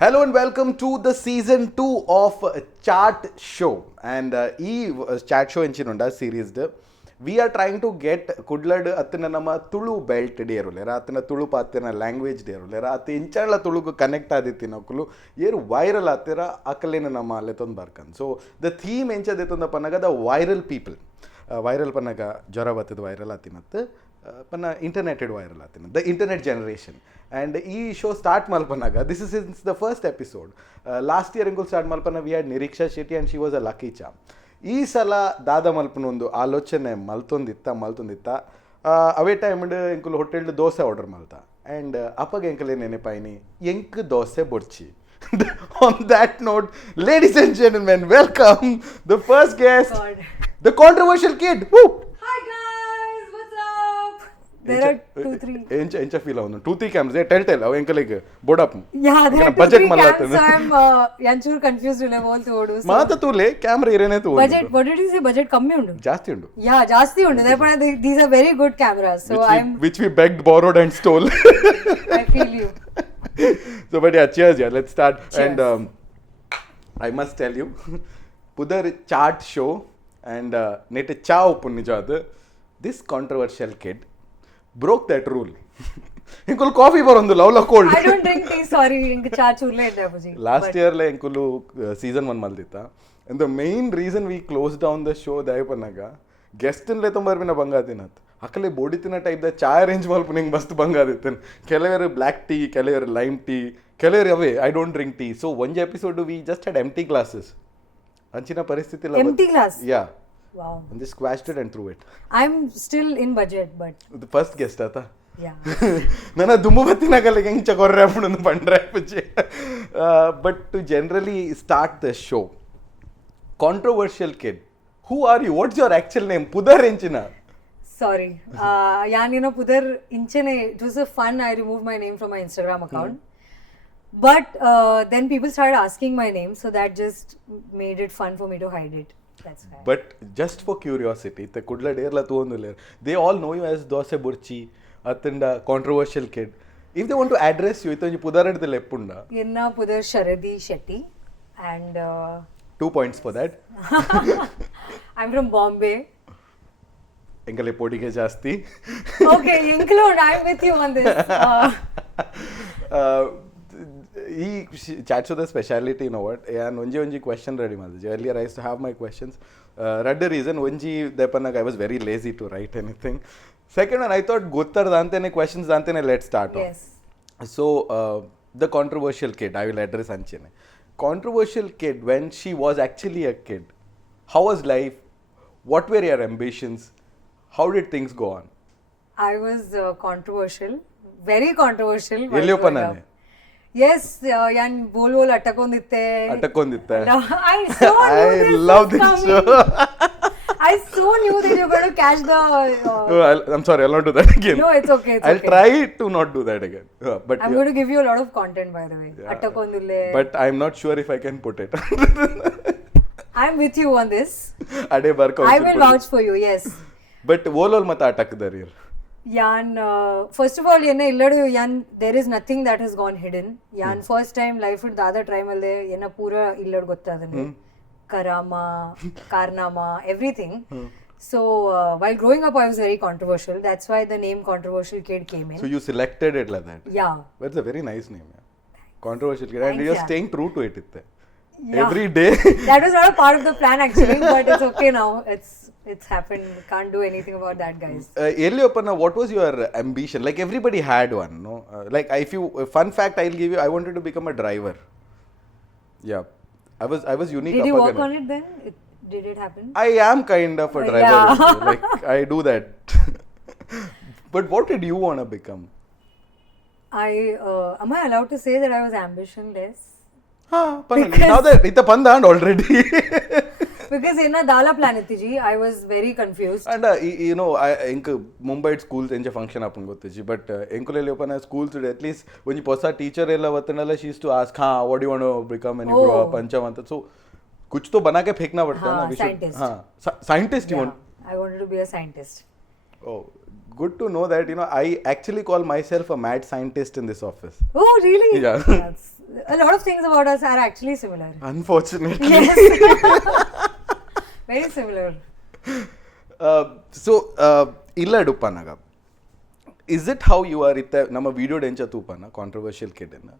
Hello and welcome to the season 2 of Chat Show. And Chat Show enchinnunda series we are trying to get kudlad athina nama Tulu belt deru lera athina Tulu pathina language deru lera athi inchala Tulugu connect adithina okulu yeru viral atira akalena nama leton barkan. So the theme enchadetunda panaga the viral people. Viral panaga jara batid viral atinat ಪನ್ನ ಇಂಟರ್ನೆಟೆಡ್ viral ಆತೀನಿ the internet generation and ಈ show start ಮಲ್ಪನಾಗ this is since the first episode last year ಇಂಕುಲ್ start ಮಲ್ಪನ we had Nireeksha Shetty and she was a lucky ಚಾ. ಈ ಸಲ ದಾದ ಮಲ್ಪನ ಒಂದು ಆಲೋಚನೆ ಮಲ್ತೊಂದಿತ್ತ ಅವೇ ಟೈಮ್ಡ್ ಇಂಕುಲ್ ಹೋಟೆಲ್ಡ್ ದೋಸೆ ಆರ್ಡರ್ ಮಲ್ತ ಆ್ಯಂಡ್ ಅಪ್ಪಗೆ ಎಂಕಲ್ ನೆನಪಾಯಿನಿ ಎಂಕ್ ದೋಸೆ ಬೊಡ್ಚಿ. On that note, ladies and gentlemen, welcome the first guest, the controversial kid. Woo! There are 2-3. Encha feel avunu 2-3 cams. Tell aw enkalege board up. Yeah, there are budget 2-3 cams. So I'm yanchur confused ule all thodu. Maata tule camera irene tu. Budget, what did you say? Budget kammi undu. Jaasti undu. Yeah, jaasti undu. Therefore these are very good cameras. So which we begged, borrowed and stole. I feel you. So but yeah, cheers. Yeah, let's start. Cheers. And I must tell you, Pudar Chat Show and net cha upunijad this controversial kid broke that rule. Inkulu coffee barondu love cold. I don't drink tea, sorry. Inga cha churle idde abuji. Last year le inkulu season 1 malditta. And the main reason we closed down the show dai panaga guest le tombar bina banga dinat. Akale body tina type da chai arrange malpun ing mast banga ditten. Kelaveru black tea, kelaveru lime tea, kelaveru away I don't drink tea. So one episode we just had empty glasses. Anchina paristhiti la empty glass. Yeah. Wow. And they squashed it and threw it. I'm still in budget, but the first guest ata. Yeah. Nana dumbu battinagalle hencha korre appudu pandre appuji. But to generally start the show, controversial kid, who are you? What's your actual name? Pudar enchina. Sorry. Yeah, Pudar inchene. It was a fun. I removed my name from my Instagram account. But then people started asking my name, so that just made it fun for me to hide it. That's why. But just for curiosity, the kudla derla tuonduler. They all know you as Dose Burchi, Athinda controversial kid. If they want to address you, itonji Pudar edile eppunda. Yenna Pudar Sharadi Shetty, and 2 points for that. I'm from Bombay. Engale podige jaasti. Okay, include. I'm with you on this. ಈ chat ಶೋದ speciality know what ಯಾನ್ ಒಂಜಿ question ready ಮಾಡಿದೆ. Earlier I used to have my questions. ರಡ್ಡ reason ಒಂಜಿ ದೆಪನಾಗ I was very lazy to write anything. Second one I thought ಗೊತ್ತರ್ದ ಅಂತೆನೆ ಕ್ವೆಶನ್ಸ್ ಅಂತೆನೆ let start. So the controversial kid I will address ಅಂಚೆನೆ. Controversial kid when she was actually a kid, how was life? What were your ambitions? How did things go on? I was controversial, very controversial. ಎಲ್ಲಿಯಪ್ಪ ನಾನೇ? Yes, yan bol attakondite. I so knew I love this show. I so knew that you're going to catch the I'm sorry, I'll not do that again. No, it's okay. I'll try to not do that again. But I'm going to give you a lot of content, by the way. Attakondille. But I'm not sure if I can put it. I'm with you on this. Ade bark. I will vouch for you, yes. But volol mata atakdar here. Yan, first of all, yenna illadu yan, there is nothing that has gone hidden. Yan first time life ud dada try malde yenna pura illadu gottadande. Karama, Karnama, everything. So while growing up, I was very controversial. That's why the name Controversial Kid came in. So you selected it like that. Yeah. That's a very nice name. Yeah. Controversial Kid. And Thanks, you're yeah. staying true to it. Yeah. Every day. That was not a part of the plan actually, but it's okay now. It's happened. Can't do anything about that, guys. Eliopana, what was your ambition? Like everybody had one, no? Like if you fun fact I'll give you, I wanted to become a driver. Yeah, I was unique. Did you appa work ganne. on it then? Did it happen? I am kind of a driver. Yeah. also. Like I do that. But what did you want to become? Am I allowed to say that I was ambitionless? Now that it's a pandand already. Because in a dala planet ji, I was very confused. And you know, I think Mumbai schools enja function happen gottiji, but enkulele open schools at least when you posa teacher ella vatanala she used to ask, what do you want to become when you grow up, panchamanta. So कुछ तो बना के फेंकना पड़ता है ना. Scientist. Scientist you Yeah, want. I wanted to be a scientist. Oh, good to know that. You know, I actually call myself a mad scientist in this office. Oh, really? Yeah. That's, a lot of things about us are actually similar. Unfortunately. Yes. Very similar. So illa dupanaga. Is it how you are itta nama video dencha tupana controversial kid na?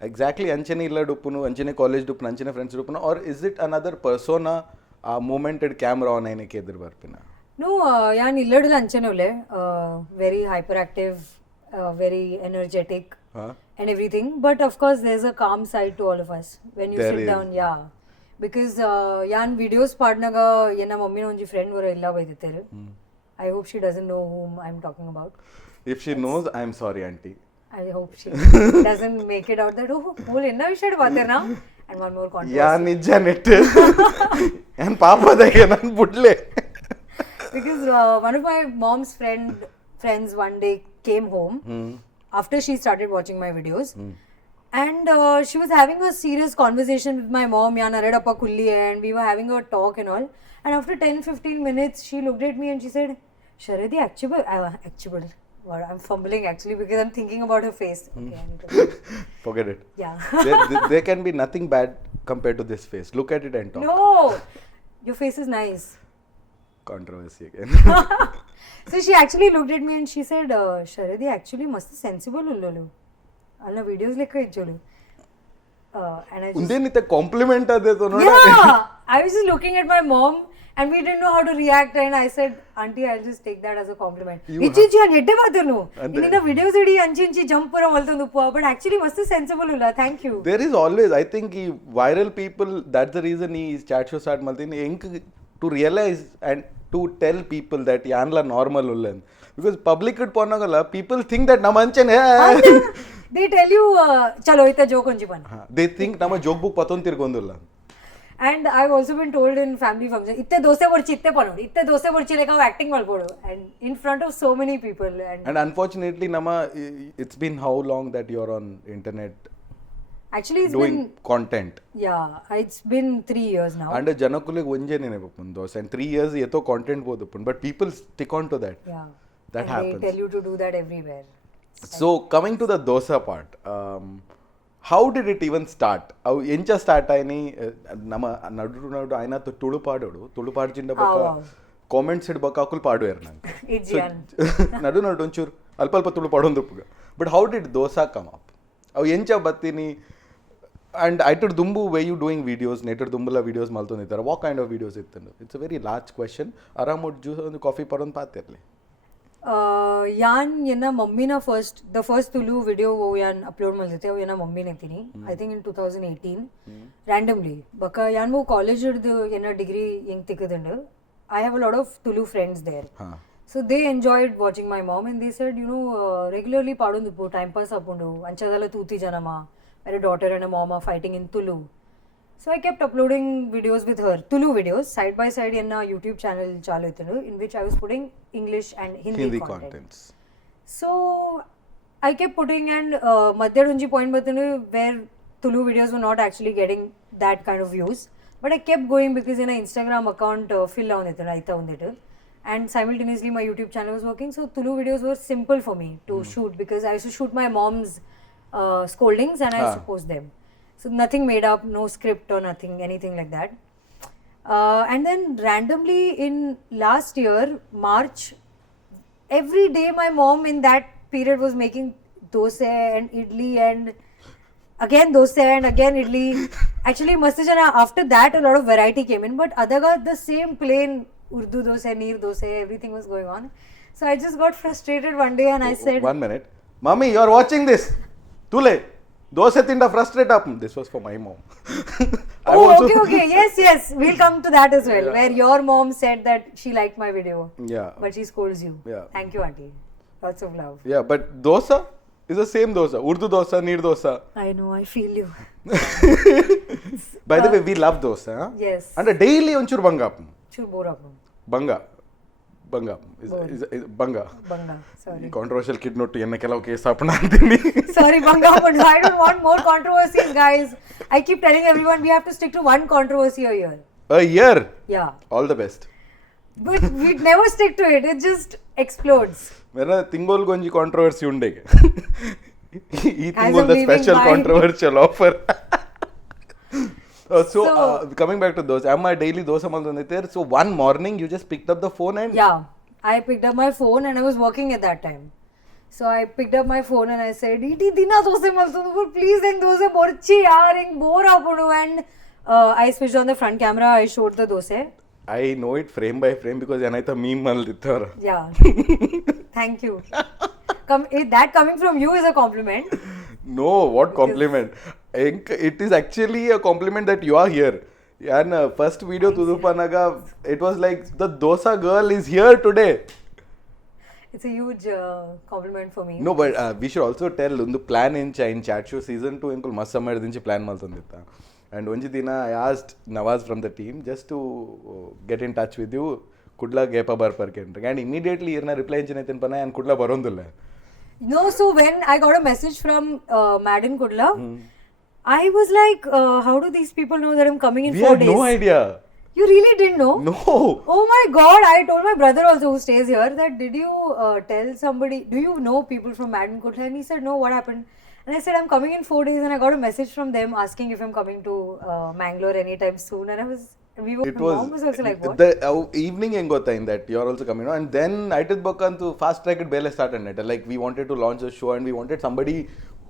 Exactly anchene illa dupunu, anchene college dupuna, anchene friends dupuna, or is it another persona momented camera on aine kedur barpina? No, yan illadil anchene ulle. Very hyperactive, very energetic. And everything, but of course there's a calm side to all of us when you There sit is. down. Yeah, because yan videos partnaga yenna mummy onji friend vara illa baidittere. I hope she doesn't know whom I'm talking about. If she knows, I'm sorry auntie. I hope she doesn't make it out that pole enna vishayadu paatena. And one more controversy. Yeah, nijja net. And papa dage nan budle. Because one of my mom's friends one day came home after she started watching my videos, and she was having a serious conversation with my mom. Yan aredappa kulli, and we were having a talk and all. And after 10-15 minutes, she looked at me and she said, "Sharadi, actually, well, I'm fumbling actually because I'm thinking about her face." Okay, I need to Forget it. yeah. There can be nothing bad compared to this face. Look at it and talk. No, your face is nice. Controversy again. So she actually looked at me and she said, "Sharadi, actually, must sensible ullolu. Alla videos lekka icholu." And I just, Unde nite compliment ade to no. yeah, I was just looking at my mom and we didn't know how to react, and I said, "Auntie, I'll just take that as a compliment." Ichi an hedde badanu. Inina videos edi anchi jump pura maltundu po, but actually must sensible ulla. Thank you. There is always, I think, viral people. That's the reason he chat show start maltini. To realize and to tell people that yanla normal ullen, because public it ponagala people think that nama anchene. They tell you, "Chalo ita joke onji pan." They think nama joke book paton tirgondulla. And I've also been told in family function, "Itte doste borchi itte panodu, itte doste borchi like acting malpodu," and in front of so many people. And unfortunately, nama, it's been how long that you're on internet Actually, it's doing been, content? yeah, it's been 3 years now. And janakulige onje nene those, and 3 years yeto content bodupun, but people stick on to that. Yeah. That And happens. they tell you to do that everywhere. So coming to the dosa part, how did it even start? Encha start ayini nama nadu aina to tulu paadchinda baka wow. comments hid baka akul paadu ernan. Ijian. Nadu onchur alpa tulu padondupuga. But how did dosa come up? Encha battini. And aitur dumbu were you doing videos? Netar dumbula videos maltonditara. What kind of videos ittandu? It's a very large question. Aramut juice and coffee padon paatirli. Yan yenna mummy na the first Tulu video wo yan upload malite wo yenna mummy ne tini. I think in 2018 randomly. Baka yan wo college yenna degree yeng tikadundu. I have a lot of Tulu friends there. So they enjoyed watching my mom and they said, regularly padundu time pass apundu. Anchadala tuti janama. My daughter and a mom are fighting in Tulu. So I kept uploading videos with her, Tulu videos, side by side in a YouTube channel chalu ittundu, in which I was putting English and Hindi contents. So I kept putting, and madhya unji point battanu where Tulu videos were not actually getting that kind of views. But I kept going because in an Instagram account fill on ittundu aita undittu. and simultaneously my YouTube channel was working. So Tulu videos were simple for me to shoot because I used to shoot my mom's scoldings and I used to post them. So nothing made up, no script or nothing, anything like that. And then randomly in last year, March, every day my mom in that period was making dosa and idli and again dosa and again idli. Actually, Mastajana, after that a lot of variety came in, but Adaga the same plain Urdu dosa, neer dosa, everything was going on. So I just got frustrated one day and I said, 1 minute. Mommy, you are watching this. Tule. Dosa tinda frustrate up. This was for my mom. I oh, also- okay, yes, we'll come to that as well, where your mom said that she liked my video, Yeah. but she scolds you. Yeah. Thank you, auntie. Lots of love. Yeah, but dosa is the same dosa. Urdu dosa, neer dosa. I know, I feel you. By the way, we love dosa. Huh? Yes. And daily onchur banga. Chur borappu. Banga. Banga. Is banga. Banga, sorry. Controversial kid note enne ಕೆಲವು case ಹಾಪಣ ಅಂತೀನಿ. Sorry, Banga, but I don't want more controversies, guys. I keep telling everyone we have to stick to one controversy a year. A year. Yeah. All the best. But we never stick to it. It just explodes. ಮೇರೆ ತಿಂಗೋಲ್ ಗೊಂಜಿ controversy ಉಂಡೆ ಈ As ತಿಂಗೋಲ್ I'm the leaving special my- controversial offer so So- coming back to those am I daily dosa maltondite so one morning you just picked up the phone and Yeah. I picked up my phone and I was working at that time. So I picked up my phone and I said, "Iti dina dosa maltundo, but please then dosa borchi yaar, eng bore apudu." And I switched on the front camera. I showed the dosa. I know it frame by frame because ಏನಾಯ್ತಾ meme maldittara Yeah. Thank you. That coming from you is a compliment. no what compliment it is actually a compliment that you are here and first video tudupanaga it was like the dosa girl is here today. It's a huge compliment for me. No, but we should also tell ಒಂದು plan in chat show season 2 ಇಂಕುಲ್ ಮಸ್ತ್ ಸಮಯದಿಂದ plan ಮಾಡ್ತಂದಿತ್ತ and ಒಂಜಿ ದಿನ I asked Nawaz from the team just to get in touch with you ಕುಡ್ಲ ಗೇಪ ಬರ್ಪರ್ಕೆಂಡ್ರೆ and immediately ಇರ್ನ reply ಇಂಚಿನ ಪನ and Kudla ಬರೋಂದಿಲ್ಲ. No, so when I got a message from Madden Kudla, I was like, how do these people know that I'm coming in We 4 had days? no idea. You really didn't know? No. Oh my god, I told my brother also who stays here that did you tell somebody, do you know people from Madden Kudla? And he said, no, what happened? And I said, I'm coming in 4 days and I got a message from them asking if I'm coming to Mangalore anytime soon. And It my mom was also like, what? the evening ಹೆಂಗ್ ಗೊತ್ತಾಯಿನ್ that you are also coming on and then I did book to fast track it ಬೇಲೆ start and like we wanted to launch a show and we wanted somebody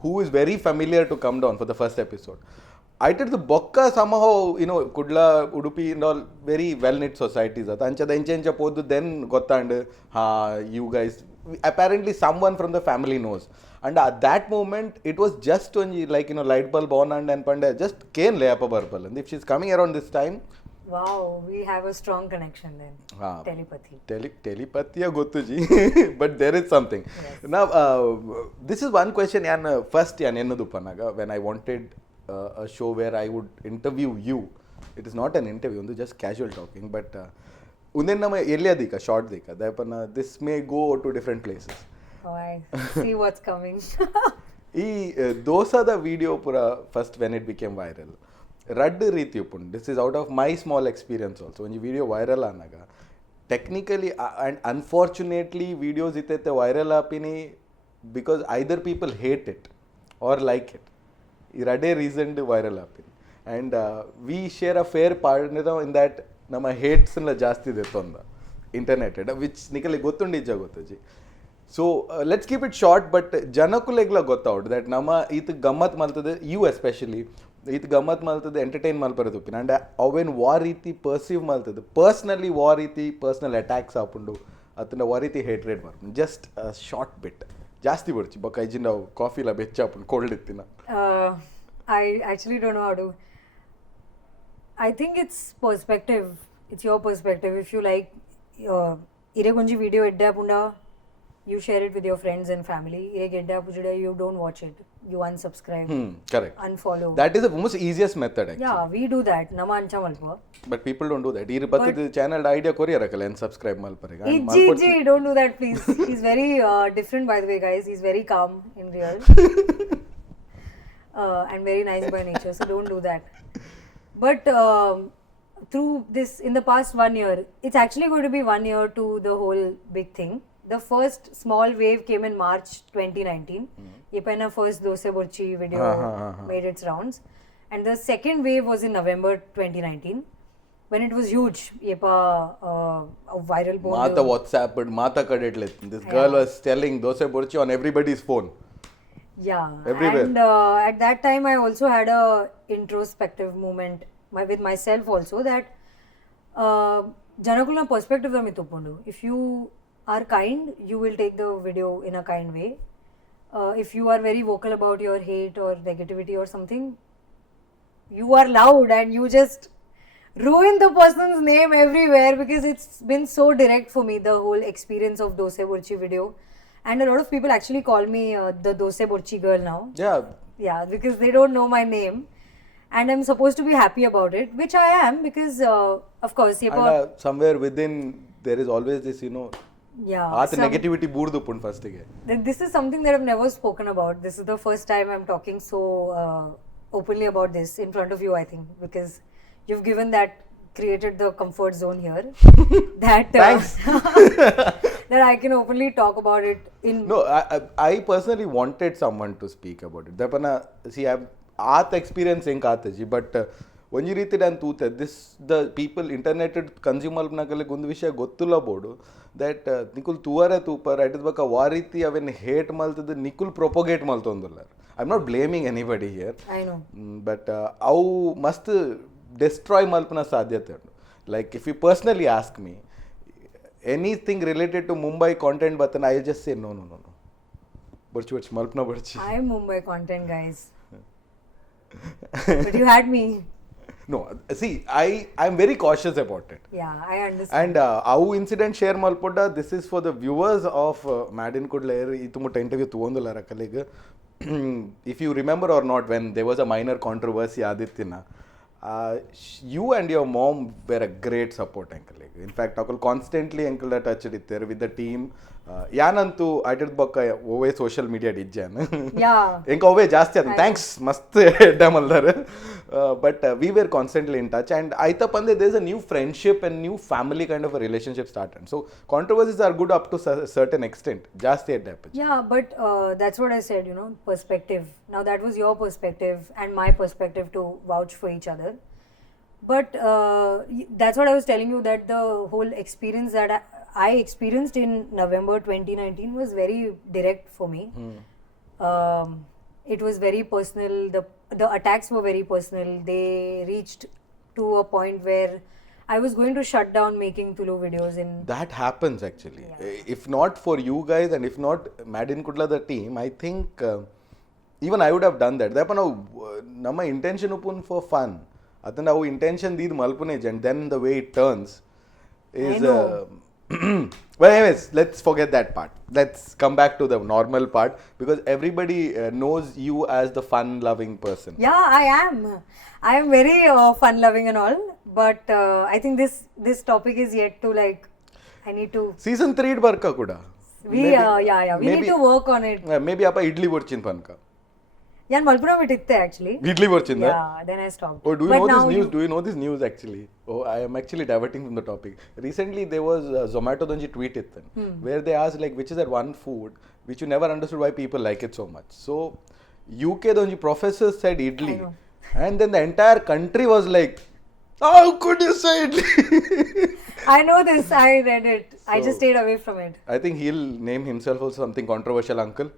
who is very familiar to come down for the first episode. I did the bokka somehow Kudla Udupi and all very well knit societies at anchada encha podu then gottand you guys apparently someone from the family knows and at that moment it was just only like light bulb on and pande just came layapa purple and if she's coming around this time Wow, we have a strong connection then. Ah. Telepathy. Telepathy ಗೊತ್ತು G but there is something. Now this is one question and first ಏನದು ಪನಾಗ when I wanted a show where I would interview you. It is not an interview, ಒಂದು just casual talking but ಉಂದೇನು ನಮ್ಮ ಎಲ್ಲಿಯದೀಕ short ದೀಕ ದಯಪನ this may go to different places. Oh, I see what's coming. ಈ ದೋಸಾದ video ಪುರ first when it became viral ರಡ್ ರೀತಿ ಉಪ್ಪುಂಡು this is out of my small experience also ಒಂಜಿ video viral ಆನಾಗ technically and unfortunately videos ಇತ್ತೈತೆ viral ಆಪಿನಿ because either people hate it or like it ಈ ರಡೇ ರೀಸನ್ ವೈರಲ್ ಆಪಿನಿ and we share a fair partner in that ನಮ್ಮ ಹೇಟ್ಸ್ನ ಜಾಸ್ತಿ ಇದೆ ತೊಂದ ಇಂಟರ್ನೆಟೆಡ್ ವಿಚ್ ನಿಕಲಿ ಗೊತ್ತುಂಡು ಇಜ್ಜ ಗೊತ್ತಜಿ so let's keep it short but ಜನಕ್ಕುಲೆಗ್ಲ ಗೊತ್ತಾವ್ಡು that ನಮ್ಮ ಈತ ಗಮ್ಮತ್ ಮಲ್ತದೆ ಯು ಎಸ್ಪೆಷಲಿ ಈತ ಗಮ್ಮತ್ ಮಲ್ತದೆ ಎಂಟರ್ಟೈನ್ ಮಲ್ಪರದು ಉಪ್ಪಿನ ಆ್ಯಂಡ್ ಅವೇನು ವಾ ರೀತಿ ಪರ್ಸೀವ್ ಮಲ್ತದೆ ಪರ್ಸ್ನಲಿ ವಾ ರೀತಿ ಪರ್ಸ್ನಲ್ ಅಟ್ಯಾಕ್ಸ್ ಆಪುಂಡು ಅದನ್ನ ವಾ ರೀತಿ ಹೇಟ್ರೇಟ್ ಮಾಡ್ಕೊಂಡು ಜಸ್ಟ್ ಶಾರ್ಟ್ ಬಿಟ್ ಜಾಸ್ತಿ ಬಿಡ್ಚಿ ಬೊಕ್ಕ ಐಜಿನ ನಾವು ಕಾಫಿಲ ಬೆಚ್ಚಾಪುಂಡು ಕೋಲ್ಡ್ ಇತ್ತಿನ I actually don't know how to. I think it's perspective. It's your perspective. If you like, iregonji video edda punda, you share it with your friends and family. Ireg edda pujida, you don't watch it. You unsubscribe, correct unfollow. that is the most easiest method actually. Yeah, we do that. Nama ancha malpa. But people don't do that. ಈ ಬರ್ತದ channel idea ಕೊರಿಯರಕಲ್ಲ ಏನು subscribe ಮಲ್ಪರೆಗ Iji, don't do that, please. He's very different, by the way, guys. He's very calm in real. And very nice by nature, so don't do that. But through this in the past 1 year, it's actually going to be 1 year to the whole big thing. The first small wave came in March 2019. Yepana first Dose Burchi video made its rounds. And the second wave was in November 2019 when it was huge. Yepa a viral Mata WhatsApp, but Mata kadetlet. This girl was telling Dose Burchi on everybody's phone. Yeah. Everywhere. And at that time, I also had a introspective moment with myself also that Janakulna perspective mittupundu. If you are kind, you will take the video in a kind way. If you are very vocal about your hate or negativity or something, you are loud and you just ruin the person's name everywhere because it's been so direct for me, the whole experience of Dose Burchi video. And a lot of people actually call me the Dose Burchi girl now. Yeah. Yeah, because they don't know my name. And I'm supposed to be happy about it, which I am because, of course, And somewhere within, there is always this, yeah, negativity boordu pun first ige. This is something that I've never spoken about. This is the first time I'm talking so openly about this in front of you, I think, because you've created the comfort zone here. That Thanks. that I can openly talk about it in. No, I personally wanted someone to speak about it. Dapana, see, I've experience in Kataji, but when you read it and this the people internet consumer nakale gundu vishaya gottula bodu that nikul tuare tupar it is baka wariti aven hate maltadu nikul propagate maltondullar. I'm not blaming anybody here. I know. But how must destroy malpana sadhyate. Like if you personally ask me anything related to Mumbai content, but then I'll just say no. Burchi malpana burchi. I'm Mumbai content, guys. But you had me. No, see, I'm very cautious about it. Yeah, I understand. And our incident share malpoda, this is for the viewers of Mad in Kudlayer. Itumutta interview tuondulara colleague. If you remember or not, when there was a minor controversy, Adityana, you and your mom were a great support uncle. In fact, uncle constantly uncle touched it there with the team. Yanantu I did book over social media did jan. Yeah. Over just thanks, must but we were constantly in touch, and I thought there's a new friendship and new family kind of a relationship started. So controversies are good up to a certain extent. Just yeah, but that's what I said, perspective. Now that was your perspective and my perspective to vouch for each other. But that's what I was telling you, that the whole experience that I experienced in November 2019 was very direct for me. It was very personal. The attacks were very personal. They reached to a point where I was going to shut down making Tulu videos. That happens actually. Yeah. If not for you guys and if not Mad in Kudla the team, I think even I would have done that. Nama intention upon for fun. Athan our intention did malpunage, and then the way it turns is well, anyways, let's forget that part. Let's come back to the normal part, because everybody knows you as the fun-loving person. Yeah, I am. I am very fun-loving and all, but I think this topic is yet to I need to. Season 3 barka kuda. We need to work on it. Maybe apa idli vorchin panka. Yeah, Malpuna bititte actually. Idli vorchinda. Yeah, then I stopped. Oh, do you know this news? Do you know this news actually? Oh, I am actually diverting from the topic. Recently, there was Zomato donji tweet it where they asked which is that one food which you never understood why people like it so much. So UK donji professors said idli, and then the entire country was like, how could you say idli? I know this. I read it. So, I just stayed away from it. I think he'll name himself also something controversial, uncle.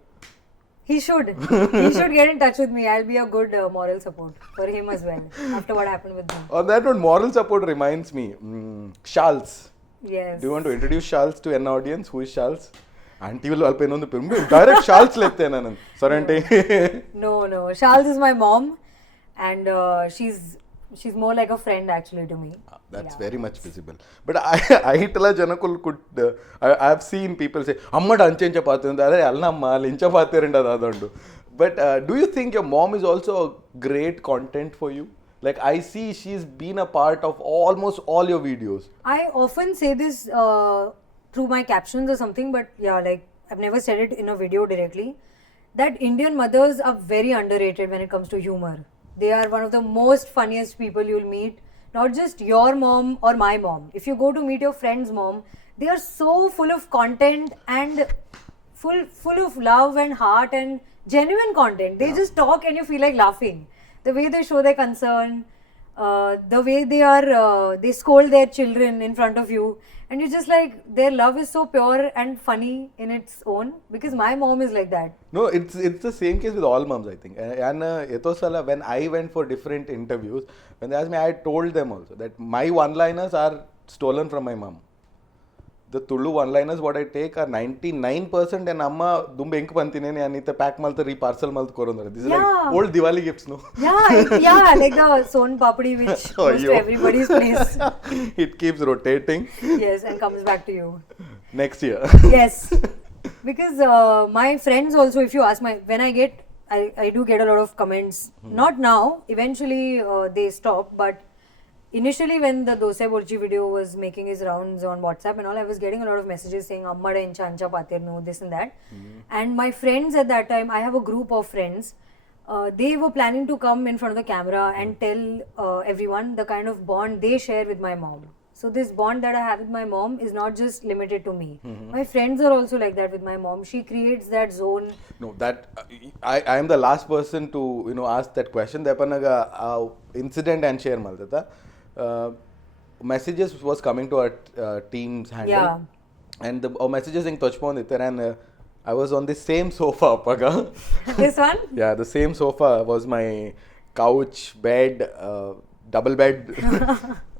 He should. He should get in touch with me. I'll be a good moral support for him as well after what happened with him. On that note, moral support reminds me, Charles. Yes. Do you want to introduce Charles to an audience? Who is Charles? Auntie will alpe no direct Charles lette nanan. Sorry. No. Charles is my mom, and she's more like a friend actually to me. That's very much visible. But I tell Janakul could I have seen people say, Amma danchencha paathu ade alnamma lincha paatherenda adandu. But do you think your mom is also a great content for you? Like I see she's been a part of almost all your videos. I often say this through my captions or something, but yeah, I've never said it in a video directly, that Indian mothers are very underrated when it comes to humor. They are one of the most funniest people you'll meet. not just your mom or my mom. If you go to meet your friend's mom, they are so full of content and full of love and heart and genuine content. They just talk and you feel like laughing. The way they show their concern, the way they scold their children in front of you, and you're just like, their love is so pure and funny in its own, because my mom is like that. No, it's the same case with all moms, I think. And etosala, when I went for different interviews, when they asked me, I told them also that my one-liners are stolen from my mom. The Tulu one-liners what I take are 99% and amma dumbe enk pantinene anite pack malte reparcel malte korondare. This is like old Diwali gifts, no? Yeah, like the son papdi which goes to everybody's place. It keeps rotating. Yes, and comes back to you Next year. Yes, because my friends also, if you ask when I do get a lot of comments. Not now, eventually they stop, but initially when the Dosa Borchi video was making its rounds on WhatsApp and all, I was getting a lot of messages saying Ammada incha ancha patirnu, this and that. And my friends at that time, I have a group of friends, they were planning to come in front of the camera and tell everyone the kind of bond they share with my mom. So this bond that I have with my mom is not just limited to me. My friends are also like that with my mom. She creates that zone. No, that I am the last person to ask that question. Depanaga incident and share maltata. Messages was coming to our team's handle, and the messages in touchpon and I was on the same sofa appaga. This one? Yeah, the same sofa was my couch, bed, double bed,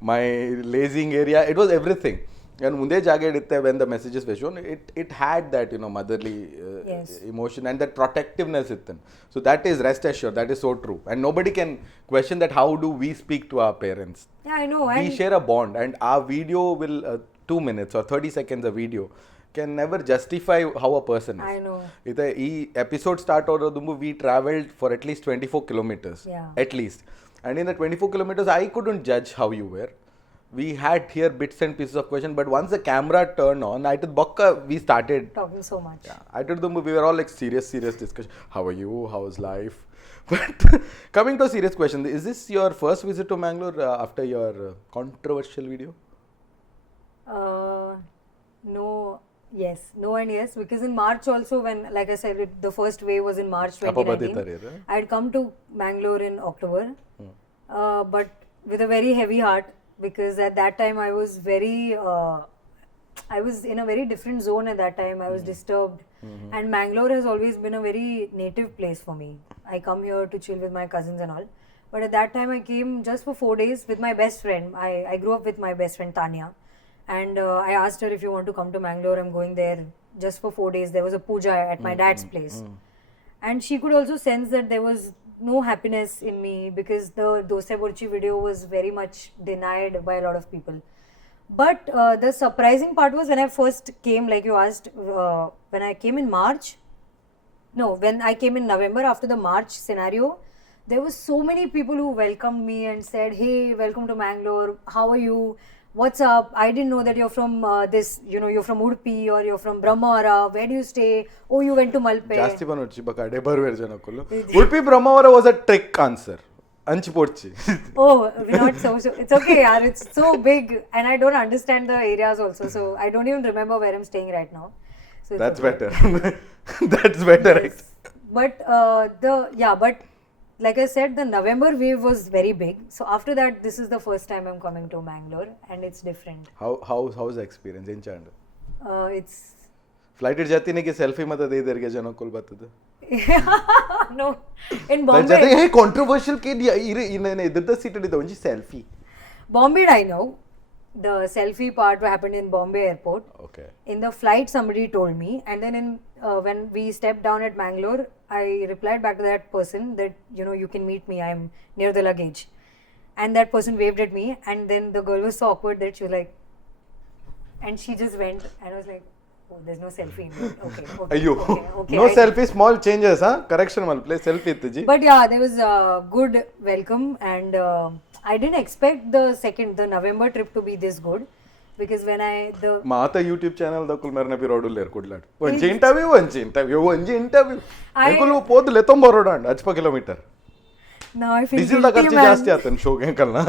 my lazing area. It was everything. And munde jageditte when the messages were shown, it had that motherly emotion and that protectiveness itten. So that is, rest assured, that is so true. And nobody can question that. How do we speak to our parents? Yeah, I know. We share a bond, and our video will 2 minutes or 30 seconds of video can never justify how a person is. I know. Ee episode start ododumbu we traveled for at least 24 kilometers. At least. And in the 24 kilometers, I couldn't judge how you were. We had here bits and pieces of question, but once the camera turned on, I told Bokka, we started talking so much. Yeah, I told them we were all like serious discussion. How are you? How's life? But coming to a serious question, is this your first visit to Mangalore after your controversial video? No, yes, no and yes, because in March also, when, like I said, the first wave was in March 2019. I had come to Mangalore in October, but with a very heavy heart, because at that time I was I was in a very different zone at that time. I was disturbed, and Mangalore has always been a very native place for me. I come here to chill with my cousins and all, but at that time I came just for 4 days with my best friend. I grew up with my best friend Tanya, and I asked her, if you want to come to Mangalore, I'm going there just for 4 days. There was a puja at my dad's place, and she could also sense that there was no happiness in me, because the Dosa Borchi video was very much denied by a lot of people. But the surprising part was when I first came, like you asked, when I came in March. No, when I came in November after the March scenario, there were so many people who welcomed me and said, hey, welcome to Mangalore. How are you? What's up? I didn't know that you're from you're from Udupi or you're from Brahmavara. Where do you stay? Oh, you went to Malpe. Jasti banochi bakade barver janakulu. Udupi Brahmavara was a trick answer. Anchi porchi. Oh, we're not so. It's okay, yaar. It's so big, and I don't understand the areas also. So I don't even remember where I'm staying right now. So that's better. That's better. Yes. But but like I said, the November wave was very big. So after that, this is the first time I'm coming to Mangalore, and it's different. How's the experience? Enchant. It's flight jati ne ki selfie mata de der ke janakul batade. No, in Bombay. Hey, controversial kid idda seated ida onji selfie. Bombay, I know. The selfie part happened in Bombay airport. Okay. In the flight, somebody told me, and then when we stepped down at Mangalore, I replied back to that person that you can meet me. I'm near the luggage, and that person waved at me, and then the girl was so awkward that she was like, and she just went, and I was like, oh, there's no selfie in it. Okay. Ayyo. Okay. No selfie, small changes, huh? Correction mal play selfie ittiji. But yeah, there was a good welcome, and I didn't expect the November trip to be this good, because when Mata YouTube channel dakul merna pi rodu ler kudlad. Onji interview. Ekulu pod letom borodan 8 kilometer. Now I feel diesel da kharchi jaasti aatan show ke kalna.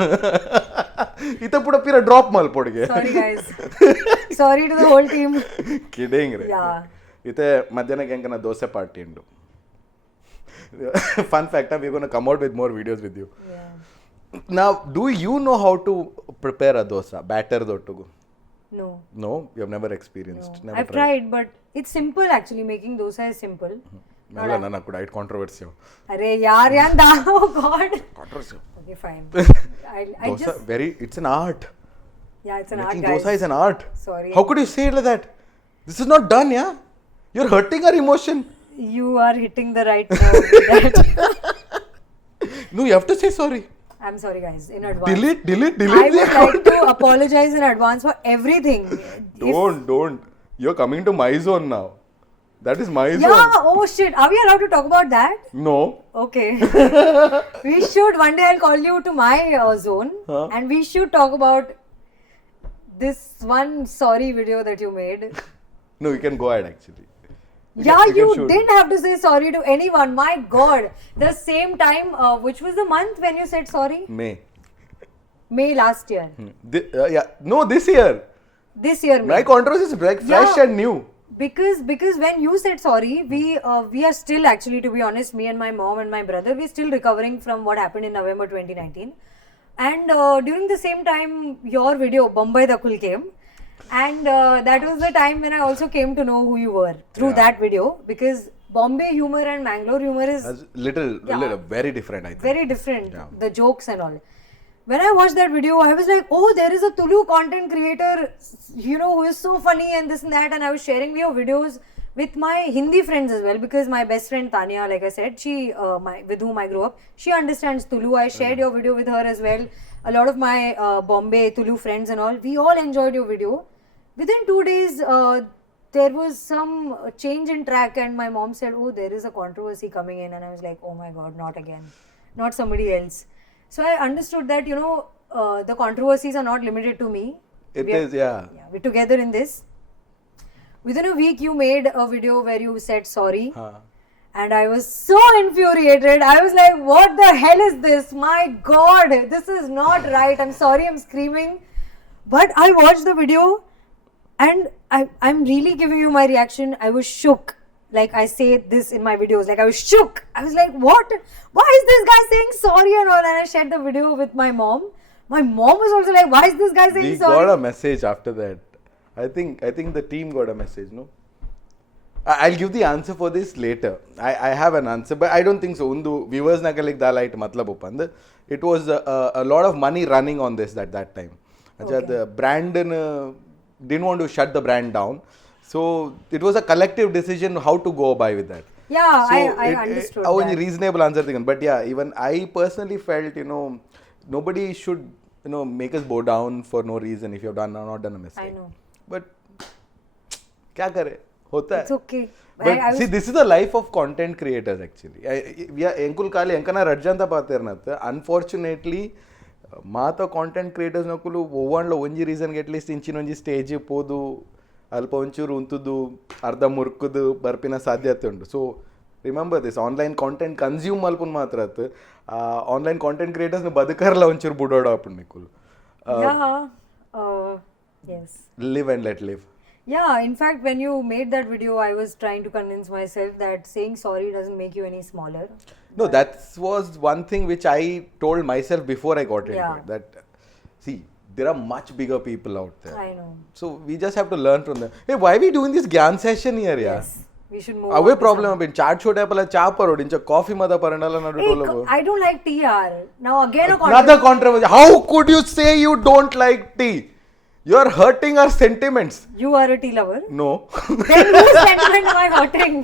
इथं पुढं पिरा drop माल पोडगे Sorry, guys. Sorry to the whole team. Kidding ರೀ Yeah. ಇತ್ತೆ ಮಧ್ಯಾಹ್ನಕ್ಕೆ ಹೆಂಗನ dosa party ಉಂಡು fun fact we gonna come out with more videos with you Yeah. ನಾ do you know how to prepare a dosa ಬ್ಯಾಟರ್ದೊಟ್ಟಿಗೂ No. No you have never experienced No. I've tried, but it's simple actually. Making dosa is simple. ಎಲ್ಲ ನನ್ನ ಕೂಡ ಐಟ್ controversy Arey yaar, yanda. Oh God. Controversy Okay, fine. I dosa just. very it's an art Yeah, it's an art, making guys. dosa is an art Sorry. how could you say it like that this is not done yeah you're hurting our emotion You are hitting the right note with that. no you have to say sorry I'm sorry, guys, in advance. delete I the would account. like to apologize in advance for everything. Don't. You're coming to my zone now. That is my Yeah, zone. oh shit. Are we allowed to talk about that? No. Okay. We should. One day I'll call you to my zone Huh? and we should talk about this one sorry video that you made. No, you can go ahead actually. Yeah, can you shoot. didn't have to say sorry to anyone. My God. The same time, which was the month when you said sorry? May last year. Yeah. No, this year. This year, May. My controversy is like fresh Yeah. and new. Because when you said sorry, we are still actually, to be honest, me and my mom and my brother, we're still recovering from what happened in November 2019. And during the same time, your video Bombay Dakul came, and that was the time when I also came to know who you were through Yeah. that video, because Bombay humor and Mangalore humor is That's little very different, I think. very different. Yeah. The jokes and all. When I watched that video, I was like, oh, there is a Tulu content creator, you know, who is so funny and this and that. And I was sharing your videos with my Hindi friends as well, because my best friend Tanya, like I said, she, with whom I grew up, she understands Tulu. I shared your video with her as well. A lot of my Bombay Tulu friends and all, we all enjoyed your video. Within 2 days, there was some change in track, and my mom said, oh, there is a controversy coming in. And I was like, oh my God, not again, not somebody else. So I understood that, you know, the controversies are not limited to me. It is, yeah. We're together in this. Within a week, you made a video where you said sorry. Huh. And I was so infuriated. I was like, what the hell is this? My God, this is not right. I'm sorry, I'm screaming. But I watched the video and I'm really giving you my reaction. I was shook. Like I say this in my videos, like I was shook. I was like, what? Why is this guy saying sorry and all? And I shared the video with my mom. My mom was also like, why is this guy saying We sorry? got a message after that. I think the team got a message, no? I'll give the answer for this later. I have an answer, but I don't think so. Undu viewers nakalik dalait matlab upand. It was a lot of money running on this at that time. Okay. The brand didn't want to shut the brand down. So it was a collective decision how to go by with that. Yeah, So I understood only that. reasonable answer thing. But yeah, even I personally felt, nobody should, make us bow down for no reason if you have not done a mistake. I know. But क्या करे होता है. It's okay. But I was- see, this is the life of content creators actually. We are enkul kali enkana rajanta patirnatte. Unfortunately, ಮಾತ content creators ನಕುಲು ಒವ್ವಾಂಡ್ಲ ಒಂಜಿ ರೀಸನ್ಗೆ at least ಇಂಚಿನೊಂಜಿ stage ಪೋದು ಅಲ್ಪ ಒಂಚೂರು ಉಂತುದು ಅರ್ಧ ಮುರ್ಕುದು ಬರ್ಪಿನ ಸಾಧ್ಯತೆ ಉಂಟು. So remember this online content consume ಮಲ್ಪುನ್ ಮಾತ್ರ ಆನ್ಲೈನ್ ಕಾಂಟೆಂಟ್ ಕ್ರಿಯೇಟರ್ಸ್ನ ಬದುಕರ್ಲ ಒಂಚೂರು ಬುಡೋಡ ಆಪುಂಡು ನಿಕುಲು. Yes. Live and let live. Yeah, in fact, when you made that video, I was trying to convince myself that saying sorry doesn't make you any smaller. No, that was one thing which I told myself before I got into Yeah. it. That, see, there are much bigger people out there. I know. So we just have to learn from them. Hey, why are we doing this Gyan session here, yeah? Yes. We should move Away on to problem abin chat chote apala cha parod incha coffee mada parandala nadu Hey, tolo. I don't like TR. Now again a Another controversy. How could you say you don't like tea? You are hurting our sentiments. You are a tea lover. No. Then whose sentiment am I hurting?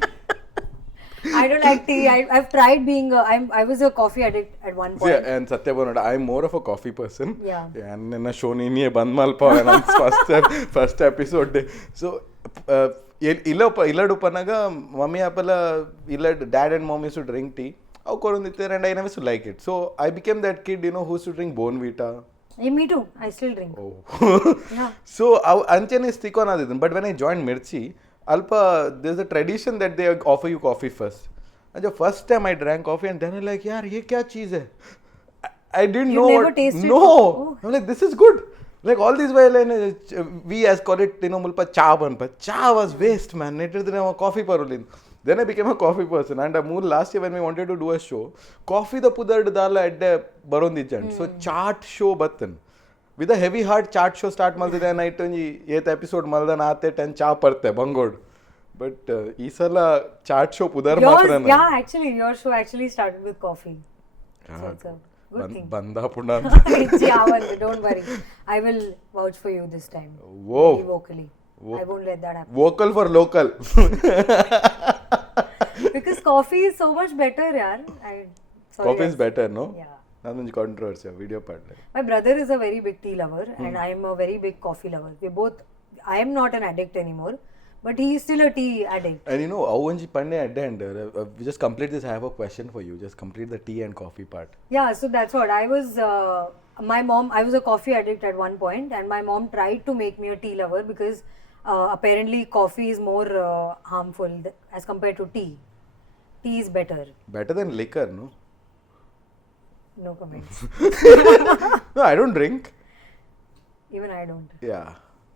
I don't like tea. I've tried being I was a coffee addict at one point. Yeah, and Satya Bonada, I'm more of a coffee person. Yeah. And in a show ni band malpa first episode. So illadu panaga mummy apala illad dad and mom used to drink tea. How korunditte and I never used to like it. So I became that kid, who used to drink Bonvita. Yeah, me too. I still drink. Oh. Yeah. So anchene stick on adidin. But when I joined Mirchi, Alpa, there's a tradition that they offer you coffee first. And the first time I drank coffee and then I'm like, yaar, ye kya cheez hai? I didn't You know never what. tasted No, coffee? Oh. I'm like, this is good. Like all these while, we as call it, mulpa cha banpa. Cha was waste, man. Later then I'm a coffee parulin. Then I became a coffee person. And last year when we wanted to do a show, coffee the pudard dala at the barondi. So chart show button. With a heavy heart, chart show start malde night on 8th episode maldan aate 10 cha parte bangod. But isala chart show pudar Yours, yeah, actually, your show actually started with coffee. So it's a good thing. Banda puna. Yeah, well, don't worry. I will vouch for you this time. Whoa. Very vocally. I won't let that happen. Vocal for local. Because coffee is so much better, yaar. Sorry, Coffee is better, no? Yeah. Nandanji controversy, video part. My brother is a very big tea lover and I am a very big coffee lover. I am not an addict anymore, but he is still a tea addict. And Avanji Pandey at the end, we just complete this. I have a question for you. Just complete the tea and coffee part. Yeah, so that's what I was. I was a coffee addict at one point, and my mom tried to make me a tea lover because apparently coffee is more harmful as compared to tea. Tea is better. Better than liquor, no? No comments. No, I don't drink. Even I don't. Yeah.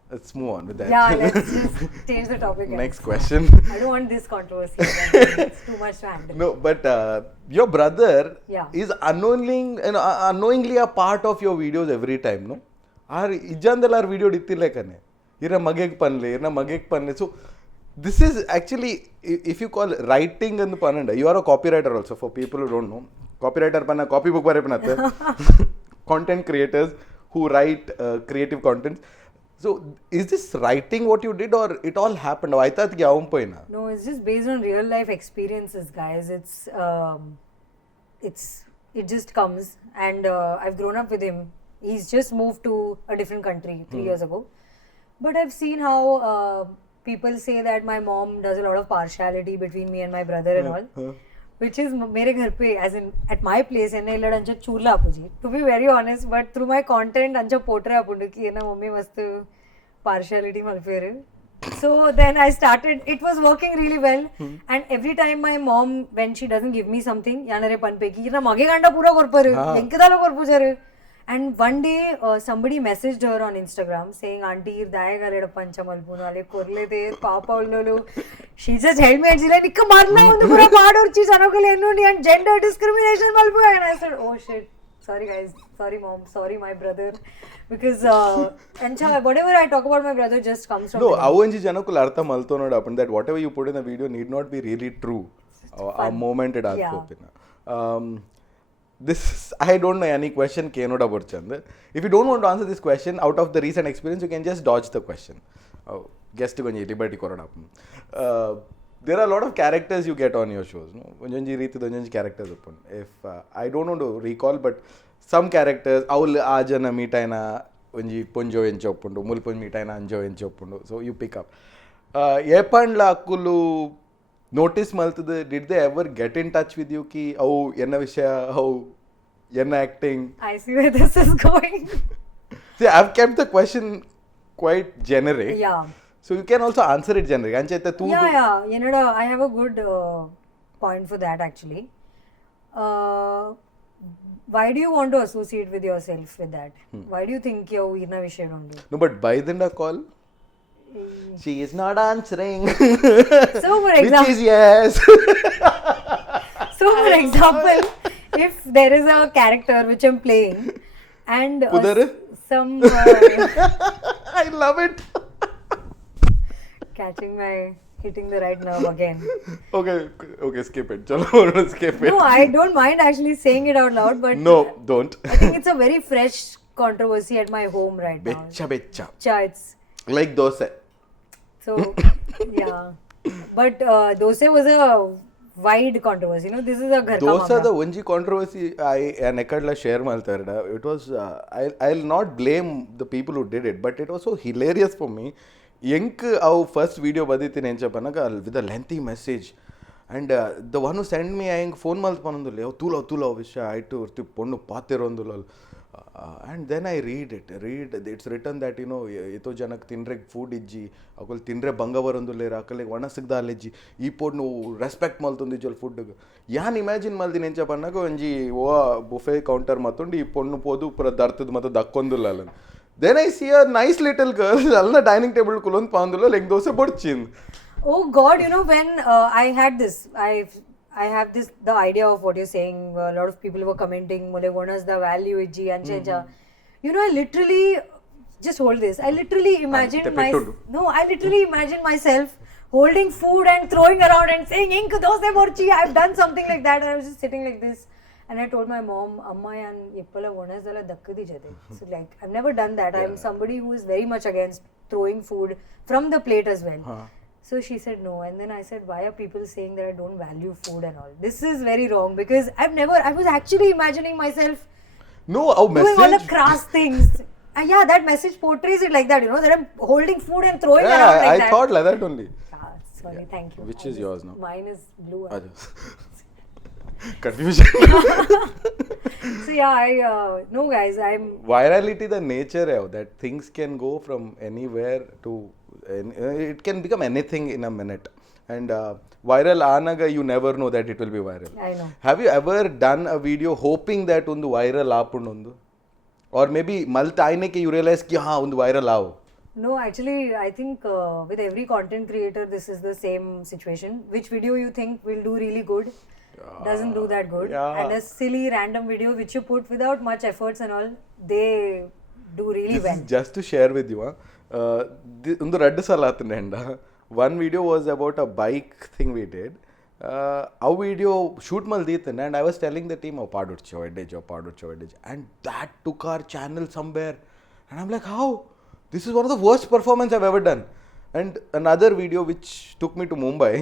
Let's move on with that. Yeah, let's just change the topic. guys. Next question. I don't want this controversy. It's too much to handle. No, but your brother Yeah. is unknowingly a part of your videos every time, no? Our Ijandal video dittilekane. Ira mageg panle. So this is actually, if you call writing and pananda, you are a copywriter also. For people who don't know, copywriter panna copybook bare panate. Content creators who write creative content. So is this writing what you did or it all happened? I thought No, it's just based on real life experiences, guys. It just comes, and I've grown up with him. He's just moved to a different country 3 years ago. But I've seen how people say that my mom does a lot of partiality between me and my brother and all. Which is mere ghar pe, as in at my place, enne illad ancha churla apuji. To be very honest, but through my content ancha potra apundu ki ena mummy mastu partiality malpere. So then I started, it was working really well. And every time my mom, when she doesn't give me something, yanare panpeki, na mage ganda pura korparu, enkadalo korpujaru. And one day somebody messaged her on Instagram saying, Auntie, dayagaleda panchamalpunu, ale korlede, papa ullolu. She just held me and she's like, Nikka marla undu pura paadu cheese anokale ennundi and gender discrimination malpu. And I said, oh shit, sorry guys, sorry mom, sorry my brother. Because whatever I talk about my brother just comes from No, Avanji Janakul Artha Maltonod happened that whatever you put in the video need not be really true. A moment it this I don't know any question cannot about Chandra. If you don't want to answer this question out of the recent experience, you can just dodge the question. Guest liberty there are a lot of characters you get on your shows. No? Characters. If I don't want to recall, but some characters, Ajana meetaina punjo enchopundu, mulpun meetaina anjo enchopundu. So you pick up. Epandla akulu notice maltadu, did they ever get in touch with you ki enna vishaya, enna acting? I see where this is going. See, I've kept the question quite generic. Yeah. So you can also answer it generic. Yeah. I have a good point for that actually. Why do you want to associate with yourself with that? Why do you think you irna vishayam undu? No, but by the call, she is not answering. So for example, which is yes. So for example, if there is a character which I'm playing and some I love it. hitting the right nerve again. Okay, skip it. Chalo, skip it. No, I don't mind actually saying it out loud, but no, don't. I think it's a very fresh controversy at my home right now. Becha. It's like dosa. So yeah, but dosa was a wide controversy. This is a ghar ka dosa mamla. the only controversy I nekadla share maltarda. It was I'll not blame the people who did it, but it was so hilarious for me. Our first video with a lengthy message, and the one who sent me phone mal panandule tula visha aitu ponnu patirondulal And then I read it's written that ಎತೋ ಜನಕ್ಕೆ ತಿನ್ರೆ food ಇಜ್ಜಿ ಅಕಲ್ ತಿನ್ರೆ ಬಂಗ ಬರೊಂದುಲ್ಲೇರ ಅಕಲ್ಗೆ ಒಣ ಸಿಗ್ದ ಅಲ್ಲೆಜ್ಜಿ ಈ pod ನೀವು respect ಮಲ್ತೊಂದಿಜ್ಜಲ್ ಫುಡ್ಗೆ ಯಾನ್ imagine ಮಲ್ದಿನಿ ಎಂಚ ಪನ್ನಾಗ ಒಂಜಿ ಓ ಬುಫೆ counter ಮತ್ತೊಂಡು ಈ ಪೊಣ್ಣು ಪೋದು ಪೂರ ದರ್ತದ ಮತ್ತು ದಕ್ಕೊಂದುಲ್ಲ ಅಲ್ಲ then I see a nice little girl ಅಲ್ಲ ಡೈನಿಂಗ್ ಟೇಬಲ್ ಕುಲೊಂದು ಪಾಂದುಲ್ಲ ಲೆಗ್ ದೋಸೆ ಬಡ್ಚಿಂದು. Oh God, when I had this, I have this, the idea of what you're saying. A lot of people were commenting, "Mole what is the value iji ancha." I literally just hold this. I literally imagined myself holding food and throwing around and saying, "Ink dosa borchi." I've done something like that, and I was just sitting like this. And I told my mom, "Amma yan eppala onasala dakkadi jade." So like, I've never done that. I'm somebody who is very much against throwing food from the plate as well. So she said no, and then I said, why are people saying that I don't value food and all? This is very wrong because I was actually imagining myself doing all the crass things. Yeah, that message portrays it like that, that I'm holding food and throwing around like that. I thought like that only. Sorry, thank you. Which is yours now? Mine is blue. Confusion. So yeah, no guys, virality the nature of that things can go from anywhere to it can become anything in a minute, and viral anaga you never know that it will be viral. I know. Have you ever done a video hoping that undu viral aapundu, or maybe malta aineke you realize ki ha undu viral aavu? No, actually I think with every content creator this is the same situation. Which video you think will do really good doesn't do that good, and a silly random video which you put without much efforts and all, they do really well. Just to share with you, ಒಂದು red ಸಲ ಆತಂಡ one video was about a bike thing we did. Our video shoot maldithan, and I was telling the team, paadurcho edge, and that took our channel somewhere, and I'm like, how? This is one of the worst performance I've ever done. And another video which took me to Mumbai,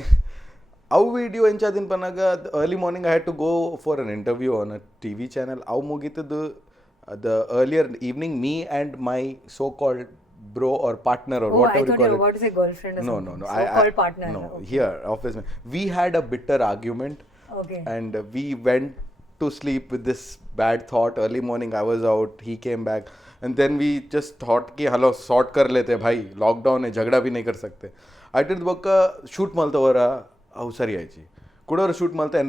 our video enchadin panaga early morning I had to go for an interview on a TV channel. Our mugitadu the earlier evening, me and my so-called bro or partner or whatever you call it. I thought you were about to say girlfriend or something. No. So-called partner. No, okay. Here, office. We had a bitter argument. Okay. And we went to sleep with this bad thought. Early morning I was out, he came back. And then we just thought ki hello, sort kar lete bhai. Lockdown hai, jhagda bhi nahi kar sakte. I did book shoot malta vara. ಅವು ಸರಿ ಆಯ್ತು ಕುಡೋರು shoot Malta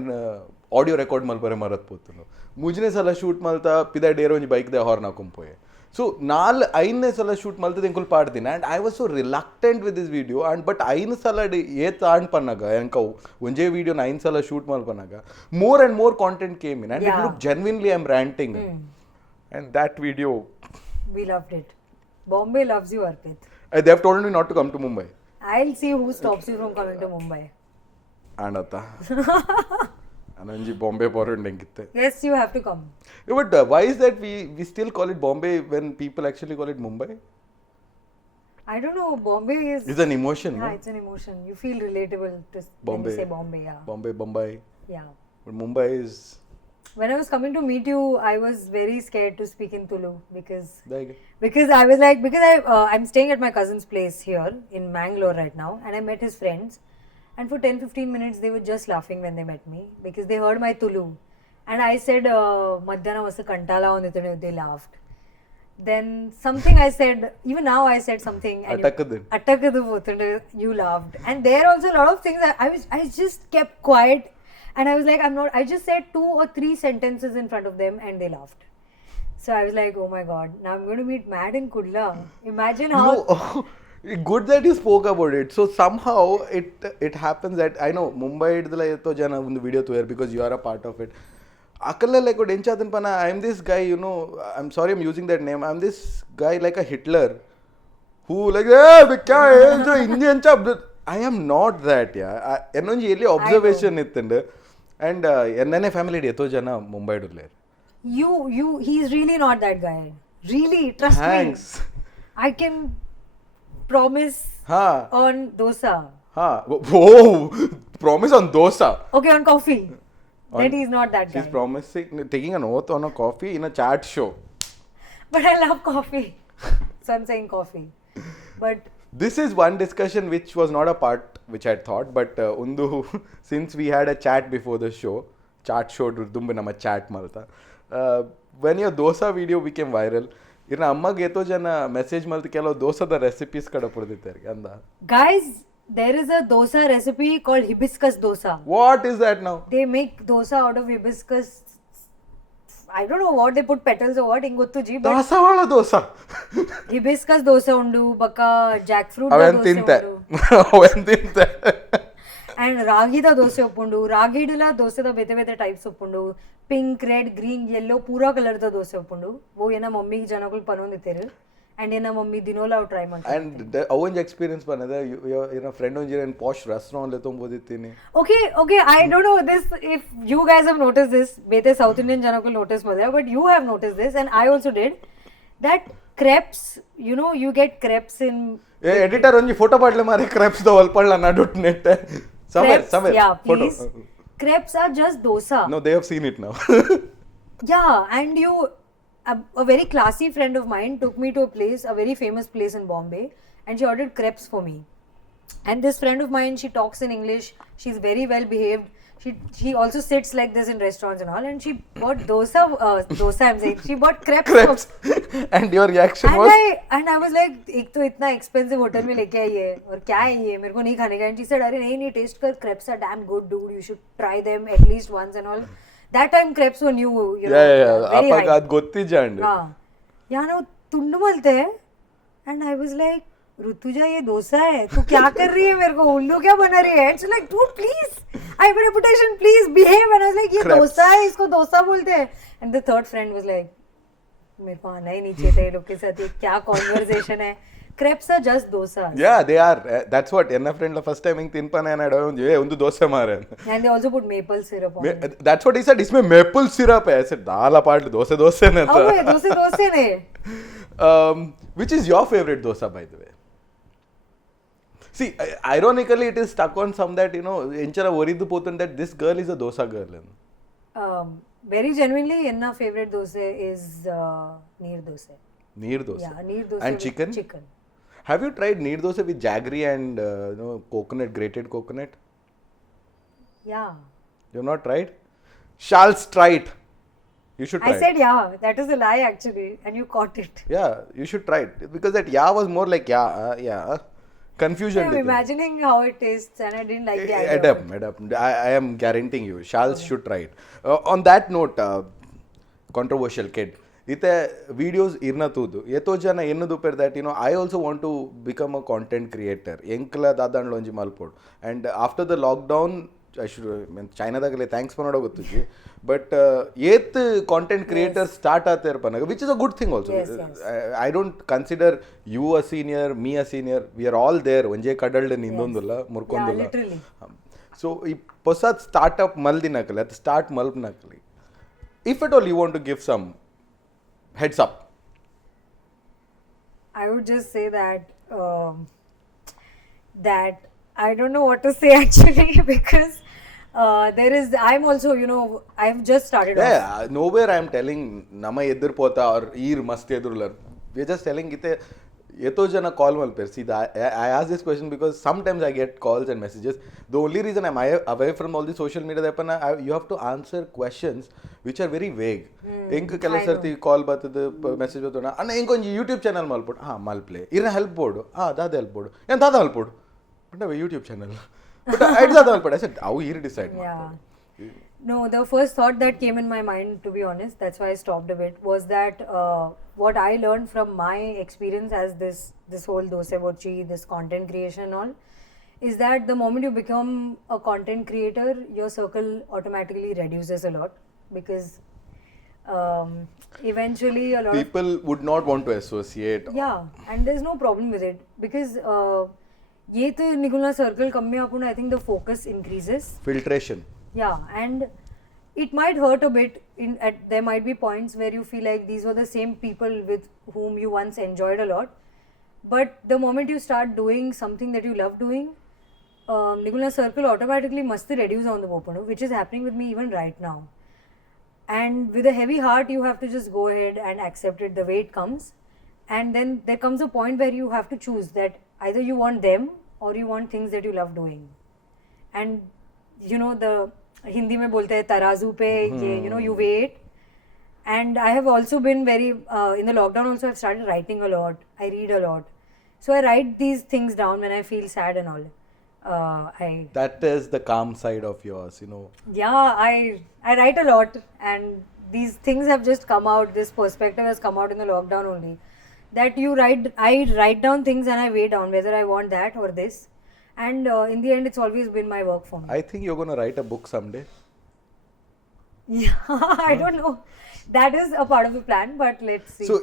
audio record ಮಲ್ಪರೆ ಮರತ್ ಪೋತು ಮುಜನೇ ಸಲ shoot Malta ಪಿದ ಡೇರೋ ಒಂಜಿ ಬೈಕ್ದ horn ಹಾಕೊಂಪೋಯೆ. So 4-5ನೇ ಸಲ shoot ಮಲ್ತದ ಎಂಕುಲ್ ಪಾಡ್ತೀನಿ, and I was so reluctant with this video. And but 5 ಸಲ ಏತ್ ಆಣ್ ಪನ್ನಾಗ ಎಂಕವು ಒಂಜೇ ವಿಡಿಯೋ 9 ಸಲ ಶೂಟ್ ಮಲ್ಪನಾಗ more and more content came in, and it look genuinely I am ranting, and that video we loved it. Bombay loves you, Arpit. They have told me not to come to Mumbai. I'll see who stops you from coming to Mumbai. Anata. Ananji Bombay porundengitte. Yes, you have to come. Yeah, but why is that we still call it Bombay when people actually call it Mumbai? I don't know. Bombay is. It's an emotion. Yeah, no? It's an emotion. You feel relatable to Bombay. when you say Bombay. Yeah. Bombay. Yeah. But Mumbai is. When I was coming to meet you, I was very scared to speak in Tulu because I was like, I'm staying at my cousin's place here in Mangalore right now, and I met his friends. And for 10-15 minutes, they were just laughing when they met me because they heard my Tulu. And I said, Madhyana was a kantala on it, and they laughed. Then something I said, even now I said something. Attakadu, you laughed. And there also a lot of things, I just kept quiet. And I was like, I just said 2 or 3 sentences in front of them and they laughed. So I was like, oh my God, now I'm going to meet Mad in Kudla. Imagine how... No. Good that you spoke about it. So somehow it happens that I know Mumbai idla eto jana ಒಂದು video toware because you are a part of it. Akalla like what enchadan pana, I am this guy, I'm sorry I'm using that name. I'm this guy like a Hitler who like kya Indian chap. I am not that, yeah. Enonji elli observation ittende, and ennane family eto jana Mumbai idule. He's really not that guy. Really, trust Thanks. me. I can promise on dosa. Oh, promise on dosa. Okay, on coffee. That he's not that guy. She's promising, taking an oath on a coffee in a chat show. But I love coffee. So I'm saying coffee. But this is one discussion which was not a part which I thought, but Undu, since we had a chat before the show, chat show ದುಂಬು ನಮ್ಮ chat ಮಲ್ತ when your dosa video became viral ಇನ್ನು ಅಮ್ಮಗೆ ಎಷ್ಟೋ ಜನ message ಮಲ್ತ ಕೆಲವು ದೋಸದ recipes ಕಡೆ ಪಡ್ದಿದ್ದಾರೆ ಅಂದ Guys, there is a dosa recipe called hibiscus dosa. What is that now They make dosa out of hibiscus. I don't know what they put petals or what, ಹಿಂಗ್ ಗೊತ್ತು G, but ದಾಸವಾಳ dosa hibiscus dosa ಉಂಡು, ಬಕ್ಕ jackfruit ಅವೇನ್ dosa ತಿಂತೆ ಉಂಡು. ಅವೇನ್ ತಿಂತೆ and రాగిద dosa ఒప్పుండు, రాగిడుల దోశದ ಬೇತೆ ಬೇತೆ types ಒಪ್ಪುಂಡು, ಪಿಂಕ್ ರೆಡ್ ಗ್ರೀನ್ ಯೆಲ್ಲೋ ಪೂರಾ ಕಲರ್ದ ದೋಸೆ ಒಪ್ಪುಂಡು. ಓ ಏನ ಮಮ್ಮಿಗೆ ಜನಗಳು ಪನೊಂದಿತ್ತೇರು ಅಂಡ್ ಏನ ಮಮ್ಮಿ ದಿನೋಲ ಅವು ಟ್ರೈ ಮಾಡ್ತಾರೆ. ಅಂಡ್ ಅವಂಜ್ ಎಕ್ಸ್ಪೀರಿಯನ್ಸ್ ಬಂದದ ಏನೋ ಫ್ರೆಂಡ್ ಒಂಜಿ ಏನು ಪಾಶ್ ರೆಸ್ಟೋರೆಂಟ್ ತೊಂಬೋದಿತ್ತೀನಿ. Okay, I don't know this if you guys have noticed this, ಬೇತೆ ಸೌತ್ ಇಂಡಿಯನ್ ಜನಗಳು ನೋಟಿಸ್ ಮಾಡಿದ್ರೆ, but you have noticed this and I also did, that crepes, you know, you get crepes in editor ಒಂಜಿ photo ಪಾಡ್ಲೆ ಮಾರಿ crepes ದ ಒಲ್ಪಳ್ಳ ನಡುಟ್ net somewhere yeah, photo. please. Crepes are just dosa. No, they have seen it now. Yeah, and a very classy friend of mine took me to a place, a very famous place in Bombay, and she ordered crepes for me. And this friend of mine, she talks in English, she's very well behaved. She also sits like this in restaurants and all, and she bought dosa I'm saying, she bought crepes. Crepes. And your reaction was? And I was like, एक तो इतना expensive hotel में लेके आई है और क्या है ये, मेरे को नहीं खाने का. And she said, अरे नहीं taste कर, crepes are damn good dude, you should try them at least once and all. That time crepes were new, you know, Yeah. very ಅಪ್ಪಾಗ high. ಅದು ಗೊತ್ತಿಜಂಡ್. यहाँ ना ತುಂಡು मलते हैं, and I was like, Rutuja ये डोसा है, तू क्या कर रही है, मेरे को उल्लू क्या बना रही है. It's like, dude please, I have a reputation, please behave. And I was like, ये Crepes. डोसा है, इसको डोसा बोलते हैं. And the third friend was like, मेरे को आना ही नहीं चाहिए था ये लोग के साथ, ये क्या conversation है. Crepes are just dosas. Yeah, they are. That's what ನನ್ನ ಫ್ರೆಂಡ್ ಫಸ್ಟ್ ಟೈಮ್ ಹಿಂಗೆ ತಿನ್ಪಾನೆ ಏನಾಡ ಒಂದು ದೋಸೆ ಮಾರೆ. And they also put maple syrup on it. That's what he said. इसमें maple syrup है. I said दाल पाट दोसे ने Oh, ये doसे ने. Which is your favorite dosa, by the way? See, ironically, it is stuck on some that, you know, enchara oridu potun that this girl is a dosa girl. Very genuinely, Enna favorite dosa is neer dosa. Neer dosa. Yeah, neer dosa. And with chicken? Chicken. Have you tried neer dosa with jaggery and coconut, grated coconut? Yeah. You have not tried? Shall's try it. You should try I said yeah. That is a lie actually, and you caught it. it. Yeah, you should try it. Because that yeah was more like yeah. Confusion. I'm with it. imagining how it tastes, and I didn't like the idea. Adapt. I am guaranteeing you. Shals should try it. On that note, controversial kid. Ite videos irna tudu. Yeto jana ennu duper that, you know, I also want to become a content creator. Enkla dadanlo onji malpod. And after the lockdown, I should China dagale thanks panoda gottuji. But yet content creators start aatare panaga, which is a good thing also. Yes. I don't consider you a senior, me a senior. We are all there. Onje kadalde nindondulla, murkondulla. Yeah, literally. So ಈ ಹೊಸ startup ಮಲ್ದಿನಕಲಿ ಅಥವಾ start ಮಲ್ಪನಕಲಿ, if at all you want to give some heads up. I would just say that I don't know what to say actually because I'm also, you know, I've just started off. Yeah, nowhere I am telling ನಮ್ಮ ಎದುರು ಪೋತ or ಈರ್ ಮಸ್ತ್ ಎದುರುಲರ್. We are just telling ಇತೆ ಎಷ್ಟೋ ಜನ ಕಾಲ್ ಮಲ್ಪೇರ್. See, I ask this question because sometimes I get calls and messages. The only reason I'm away from all the social media that you have to answer questions which are very vague. ಹೆಂಗೆ ಕೆಲವು ಸರ್ತಿ ಕಾಲ್ ಬರ್ತದೆ, message ಬರ್ತದೆ, ಅಣ್ಣ ಹೆಂಗೊಂದು YouTube channel ಮಲ್ಪೋಡು. ಹಾಂ ಮಲ್ಪ್ಲೆ ಇರ help board, ದಾದ help board ಏನು ದಾದ ಹೆಲ್ಪ್ ಬೋರ್ಡು ಬಟ್ ನಾವು ಯೂಟ್ಯೂಬ್ ಚಾನಲ್ ಬಟ್ ಐಟ್ ದಾದ ಹೆಲ್ಪ್ ಬೋರ್ಡು. ಐ ಸೆಡ್ ಅವು ಈರ್ ಡಿಸೈಡ್ ಮಾಡ್ತಾರೆ. No, the first thought that came in my mind, to be honest, that's why I stopped a bit, was that what I learned from my experience as this whole dosa bochi, this content creation and all, is that the moment you become a content creator, your circle automatically reduces a lot because eventually a lot People would not want to associate. yeah, and there's no problem with it because ये तो निकुलना circle कम में अपन I think the focus increases. Filtration. Yeah, and it might hurt a bit. There might be points where you feel like these were the same people with whom you once enjoyed a lot. But the moment you start doing something that you love doing, Nigulna circle automatically must reduce on the open, which is happening with me even right now. And with a heavy heart, you have to just go ahead and accept it the way it comes. And then there comes a point where you have to choose that either you want them or you want things that you love doing. And you know, Hindi में बोलते हैं तराजू पे ये you know you weigh it. And I have also been very in the lockdown also I've started writing a lot. I read a lot. So I write these things down when I feel sad and all. I That is the calm side of yours, you know. Yeah, I write a lot, and these things have just come out. This perspective has come out in the lockdown only. That I write down things and I weigh down whether I want that or this. And in the end, it's always been my work for me. I think you're gonna write a book someday. Yeah, I don't know. That is a part of the plan, but let's see. So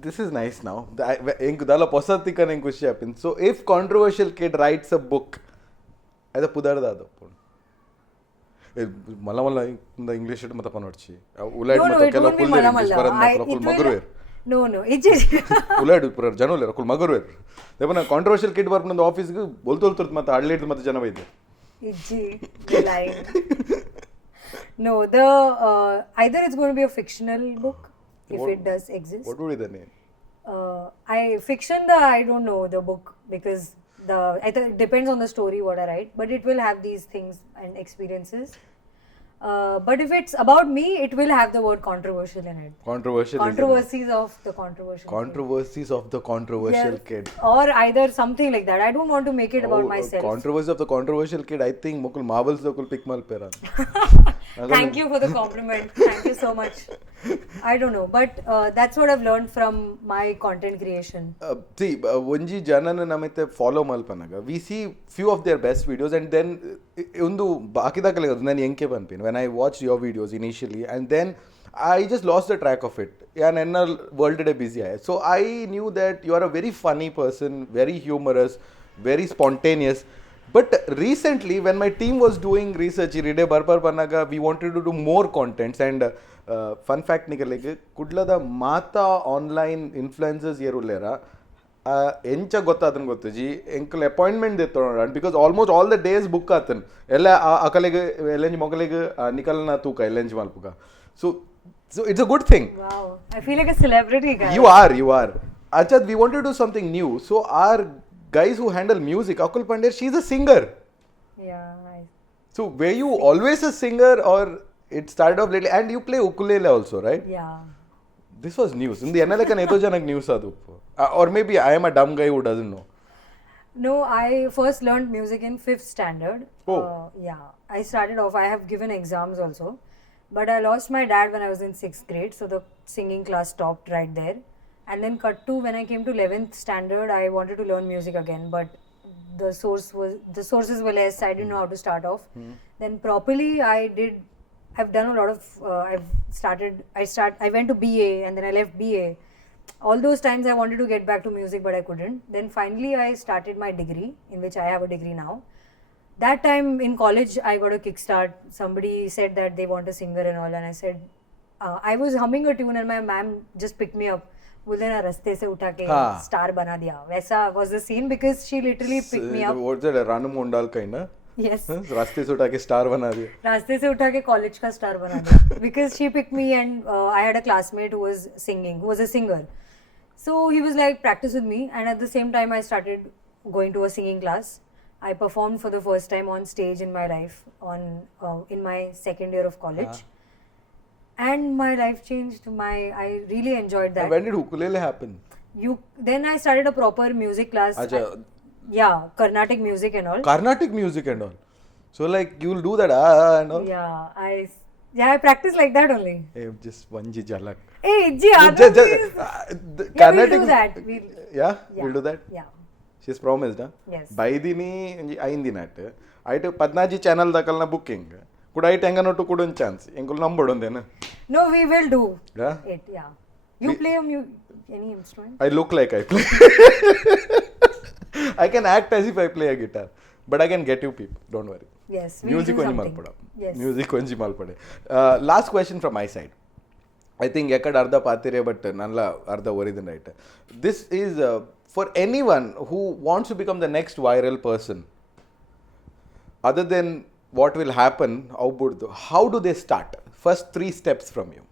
this is nice now. Dala posattika nen kushi happen. So if controversial kid writes a book, ada pudarda mala mala the English it mata panodchi. Ulad No, mata it won't be mala mala. kul magurver. No, it just ulad pura janule kul magurver. Devana controversial kid barp nandu office ಗೆ boltoltur mata adled mata jana ಬೈದೆ. Ijji, the line. No, either it's going to be a fictional book if it does exist. What would be the name? I don't know the book because it depends on the story what I write, but it will have these things and experiences. But if it's about me, it will have the word controversial in it. Controversies of the controversial. Controversies of the controversial kid. Or either something like that. I don't want to make it about myself. Controversy of the controversial kid. I think mukul marbles dokul pick mal pera. Thank you for the compliment. Thank you so much. I don't know, but that's what I've learned from my content creation. See, onji janana namite follow malpanaga. We see few of their best videos, and then undu bakidakale nanu enke banpin when I watched your videos initially, and then I just lost the track of it. Yeah, and world day busy. So I knew that you are a very funny person, very humorous, very spontaneous. But recently, when my team was doing research, we wanted to do more contents. And fun fact, Kudlada Mata online influencers yerulera. ಎಂಚ ಗೊತ್ತಾತನ್ ಗೊತ್ತಜಿ ಎಂಕಲ್ appointment ದೇತೋಣ because almost all the days book ಆತನ್ ಎಲ್ಲ ಅಕಲೆಗೆ ಎಲ್ಲಂಜಿ ಮೊಗಲಿಗೆ ನಿಕಲ್ನ ತೂಕ ಎಲ್ಲಂಜಿ ಮಲ್ಪುಗ so it's a good thing Wow, I feel like a celebrity guy. you are Achad, we want to do something new, so our guys who handle music, Akul Pandey, she's a singer. Yeah. So were you always a singer or it started off lately? And you play ukulele also, right? Yeah. This was news. In the NLK neto janak news adu. Or maybe I am a dumb guy who doesn't know. No, I first learned music in 5th standard. Oh. Yeah. I started off, I have given exams also. But I lost my dad when I was in 6th grade, so the singing class stopped right there. And then cut to when I came to 11th standard, I wanted to learn music again, but the sources were less. I didn't know how to start off. Then properly, I've done a lot of. I went to BA and then I left BA. All those times I wanted to get back to music, but I couldn't. Then finally, I started my degree, in which I have a degree now. That time in college, I got a kickstart. Somebody said that they want a singer and all, and I said, I was humming a tune and my ma'am just picked me up. बोलते ना रास्ते से उठा के star बना दिया, वैसा was the scene because she literally picked me up. What's that, Ranu Mondal kind of? Yes. रास्ते से उठा के स्टार बना दिया. रास्ते से उठा के कॉलेज का स्टार बना दिया because she picked me and I had a classmate who was a singer. So he was like, practice with me, and at the same time I started going to a singing class. I performed for the first time on stage in my life in my second year of college. And my life changed. I really enjoyed that. When did ukulele happen? Then I started a proper music class. Yeah, Carnatic music and all. Carnatic music and all. So like you'll do that and all. I practice like that only. Hey, just vanji jalak. Hey, Ji, Carnatic. We'll do that. We'll do that. Yeah. She's promised, huh? Yes. Baidini ayindi nat. Aite 14 channel dakalna booking. Could I take a to chance? Engul number on then. No, we will do it. Yeah. You play any instrument? I look like I play. I can act as if I play a guitar, but I can get you people. Don't worry. Yes. Music will do konji something. malpada. Yes. Music konji malpade. Last question from my side. I think yakad arda patire, but nalla arda oridin right. This is for anyone who wants to become the next viral person. Other than what will happen, how do they start? First 3 steps from you.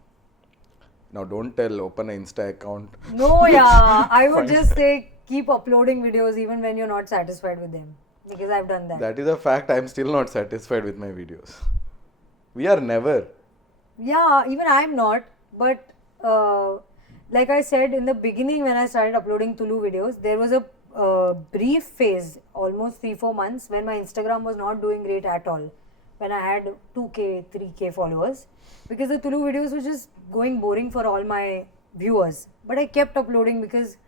Now don't tell open an Insta account. No, yeah. I would just say keep uploading videos even when you're not satisfied with them. Because I've done that. That is a fact. I'm still not satisfied with my videos. We are never. Yeah, even I'm not. But like I said in the beginning, when I started uploading Tulu videos, there was a brief phase, almost 3-4 months, when my Instagram was not doing great at all. When I had 2K, 3K followers, because the Tulu videos were just going boring for all my viewers. But I kept uploading because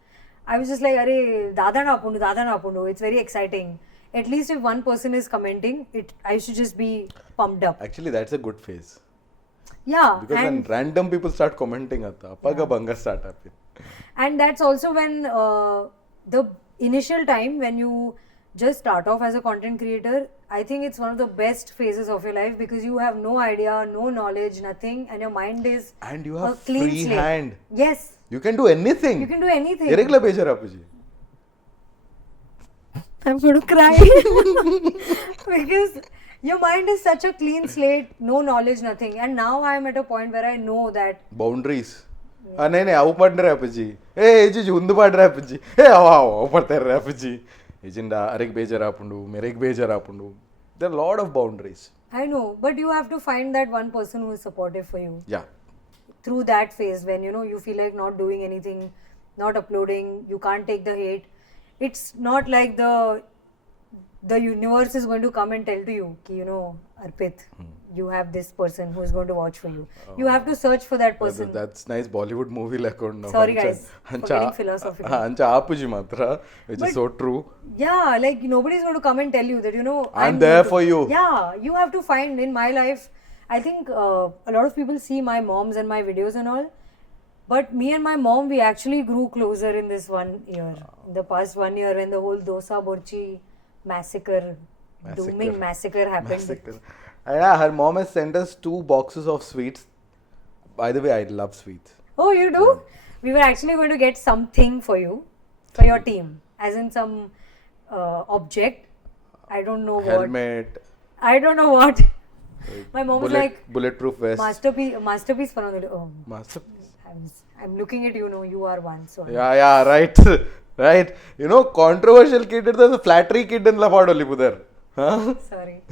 I was just like, "Arey, dada na apundu. It's very exciting. At least if one person is commenting, I should just be pumped up." Actually, that's a good phase. Yeah, Because when random people start commenting at appaga banga start happen. and that's also when the initial time when you just start off as a content creator, I think it's one of the best phases of your life because you have no idea, no knowledge, nothing, and your mind is And you a have clean free slate. hand. Yes, You can do anything. you can do anything. Irregular bejar apuji. I'm going to cry because your mind is such a clean slate, no knowledge, nothing. And now I'm at a point where I know that Boundaries. नहीं नहीं आउ पढ़ रहे अपुजी ए जी जुंद पढ़ रहे अपुजी ए आओ पढ़ते रहे अपुजी इजिंडा अरेक बेजर आपुंडू मेरेक बेजर आपुंडू there are a lot of boundaries. I know, but you have to find that one person who is supportive for you Yeah. through that phase when you feel like not doing anything, not uploading, you can't take the hate. It's not like the universe is going to come and tell to you ki, Arpit, you have this person who is going to watch for you. You have to search for that person. That's nice Bollywood movie lekonda. Sorry guys, for getting philosophical. Ancha apuji matra, which is so true. Yeah, like nobody's going to come and tell you that I'm there for you. Yeah, you have to find. In my life, I think a lot of people see my moms and my videos and all, but me and my mom, we actually grew closer in this 1 year. In the past 1 year, when the whole dosa borchi dooming massacre happened. Massacre. Yeah, her mom has sent us 2 boxes of sweets. By the way, I love sweets. Oh, you do? We were actually going to get something for you, for your team, as in some object. I don't know what. Helmet. I don't know what. My mom was like, bulletproof vest. masterpiece for oh, Masterpiece. I'm looking at you are one. So Yeah, right. Right. Controversial kid is the flattery kid in La Padoli Pudar. Huh? sorry.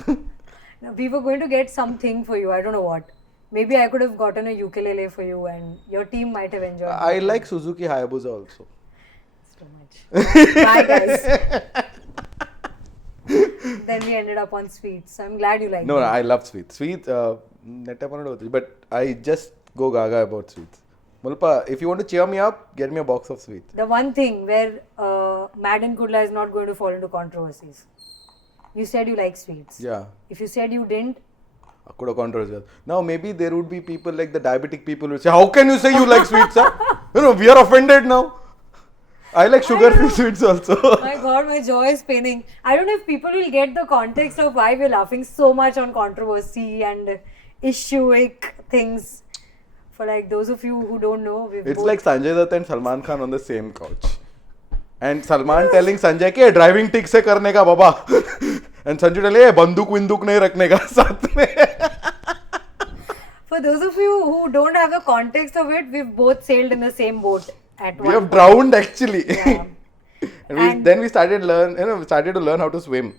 No, we were going to get something for you. I don't know what. Maybe I could have gotten a ukulele for you, and your team might have enjoyed. I like Suzuki Hayabusa also. It's too much. Bye, guys. Then we ended up on sweets. So I'm glad you like No, them. I love sweets. Sweets, but I just go gaga about sweets. Mulpa, if you want to cheer me up, get me a box of sweets. The one thing where Madden Kudla is not going to fall into controversies. You said you like sweets. Yeah. If you said you didn't, Could have controversial. Now maybe there would be people like the diabetic people who say, how can you say you like sweets? Huh? We are offended now. I like sugar-free sweets also. my God, my jaw is paining. I don't know if people will get the context of why we're laughing so much on controversy and issue-ic things. For like those of you who don't know, we've It's both like Sanjay Dutt and Salman Khan on the same couch. And Salman telling Sanjay कि driving ठीक से करने का बाबा. And Sanjay telling बंदूक विंदूक नहीं रखने का साथ में. For those of you who don't have the context of it, we've both sailed in the same boat at We one have point. drowned actually. Yeah. And then we started to learn how to swim.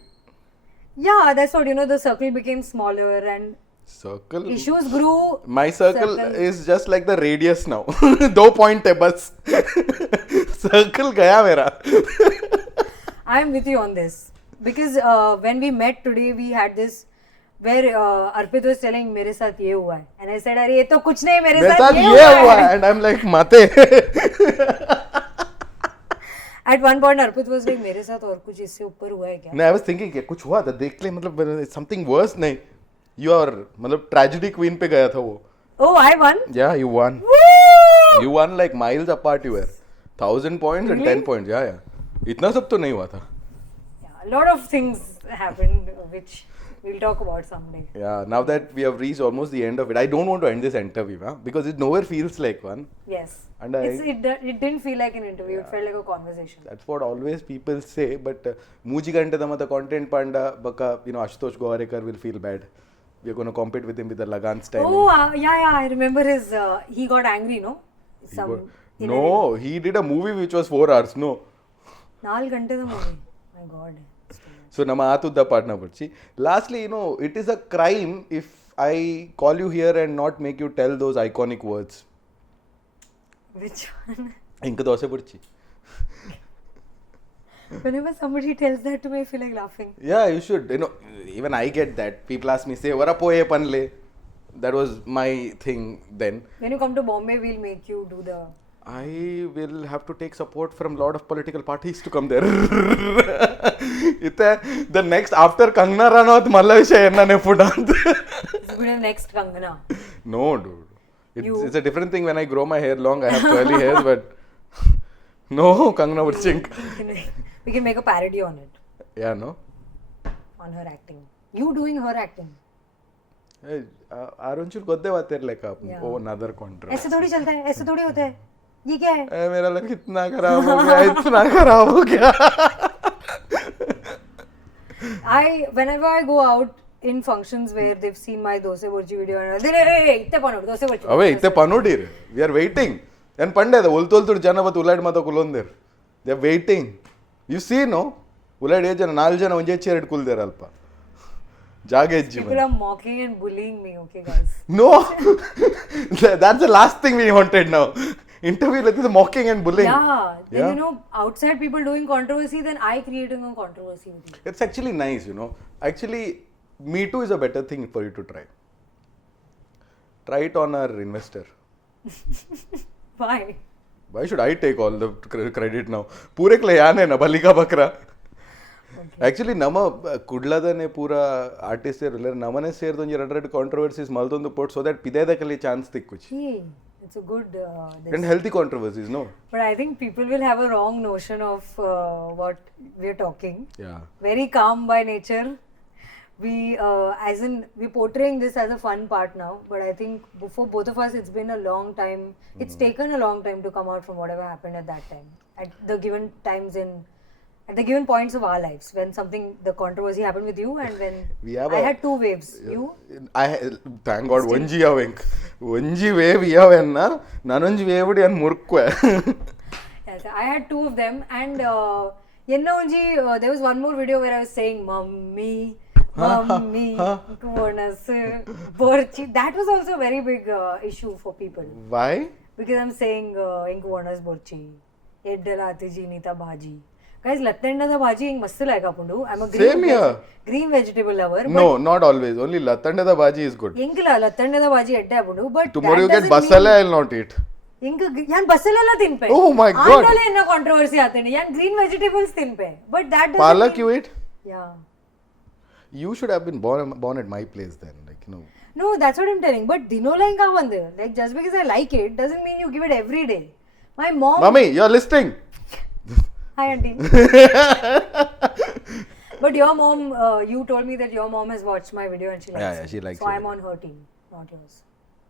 Yeah, that's what, the circle became smaller and Circle. issues grew. My circle is just like the radius now. 2 point है बस. Circle गया मेरा. I'm with you on this. Because when we met today, we had this where Arpit was telling मेरे साथ ये हुआ है. And I said, अरे ये तो कुछ नहीं मेरे साथ ये हुआ है. And I'm like, माते. At one point, Arpit was like, मेरे साथ और कुछ इससे ऊपर हुआ है क्या? No, I was thinking कि कुछ हुआ था देख ले मतलब something worse नहीं. You are मतलब tragedy queen पे गया था वो. Oh, I won? Yeah, you won. Woo! You won like miles apart you were. 1,000 points and 10 points. Yeah. इतना सब तो नहीं हुआ था. Yeah, a lot of things happened which we'll talk about someday. Yeah, now that we have reached almost the end of it, I don't want to end this interview, because it nowhere feels like one. Yes. And it didn't feel like an interview. It felt like a conversation. That's what always people say, but Muji Gante Damata content panda, baka, Ashutosh Gowarekar will feel bad. We are going to compete with him with the Lagan's timing. Oh, yeah, I remember he got angry, no? No, he did a movie which was 4 hours, no. 4 ಗಂಟೆ the movie. My God. So, nama atudda partner parchi. Lastly, it is a crime if I call you here and not make you tell those iconic words? Which one? Ink dosa burchi. Whenever somebody tells that to me, I feel like laughing. Yeah, you should. You know, even I get that. People ask me, say, "Vara poye panle." That was my thing then. When you come to Bombay, we'll make you do the. I will have to take support from lot of political parties to come there. The next after Kangna Ranaut malla vishay ennane food ant. It's good as next Kangana. No, dude. It's a different thing when I grow my hair long. I have curly hairs, but no, Kangna would sink. We can make a parody on it. Yeah, no. On her acting. You doing her acting. आरुंचुल गोदे बातें लेकर Yeah. ओ another contrast. ऐसे थोड़ी चलता है, ऐसे थोड़ी होता है. ये क्या है? मेरा लग इतना खराब हो गया, इतना खराब हो गया. Whenever I go out in functions where they've seen my dosa burji video and they're like, hey, itte panodu, dosa burji. अबे इतने पनोडीर. We are waiting. And पंडे द उल्तोल जन बत उलाड मत कुलोंदेर. They are waiting. You see no? उलाड ये जन नाल जन उन्जे चेरड कुल देर अल्पा. जागे People जीवन. are mocking and bullying me, okay guys. No, that's the last thing we wanted now. Interview like this mocking and bullying. Yeah. Then, Yeah. you know, outside people doing controversy, then I creating a controversy with you. It's actually nice, you know. Actually, Me Too is a better thing for you to try. Try it on our investor. Why? Why should I take all the credit now? पूरे के लिए याने ना बलिका बकरा. Actually, nama kudlada ne pura artist er uller namane ser don je red controversies malton the port so that pideda ke liye chance tik kuch. Hey, it's a good. And healthy controversies, no? But I think people will have a wrong notion of what we're talking. Yeah. Very calm by nature. We're portraying this as a fun part now, but I think for both of us, it's been a long time. It's taken a long time to come out from whatever happened at that time, at the given points of our lives, when the controversy happened with you, and when I had two waves. You? Thank God, onji avink. Onji wave yavenna, nanonji wave di an murkwe. Yes, I had two of them, and there was one more video where I was saying, "Mummy, Mummy, Kuvanas, Borchi." That was also a very big issue for people. Why? Because I'm saying Kuvanas Borchi, Eddala Atiji Nita Bhaji. Guys, Latanda the Bhaji ing mast like apundu. I'm a green vegetable lover. No, not always. Only Latanda the Bhaji is good. Inkla Latanda the Bhaji edda apundu. But tomorrow you get basala, I'll not eat. Yan basalala tinpe. Oh my God. Andale enna controversy aateni. Yan green vegetables tinpe. But that doesn't Palak mean... you eat? Yeah. You should have been born at my place then. Like, you know. No, that's what I'm telling. But dinola inga vandu. Like, just because I like it doesn't mean you give it every day. My mom... Mummy, you're listening. Hi, auntie. But your mom, you told me that your mom has watched my video and she likes it. Yeah, she likes so it. I'm on her team, not yours.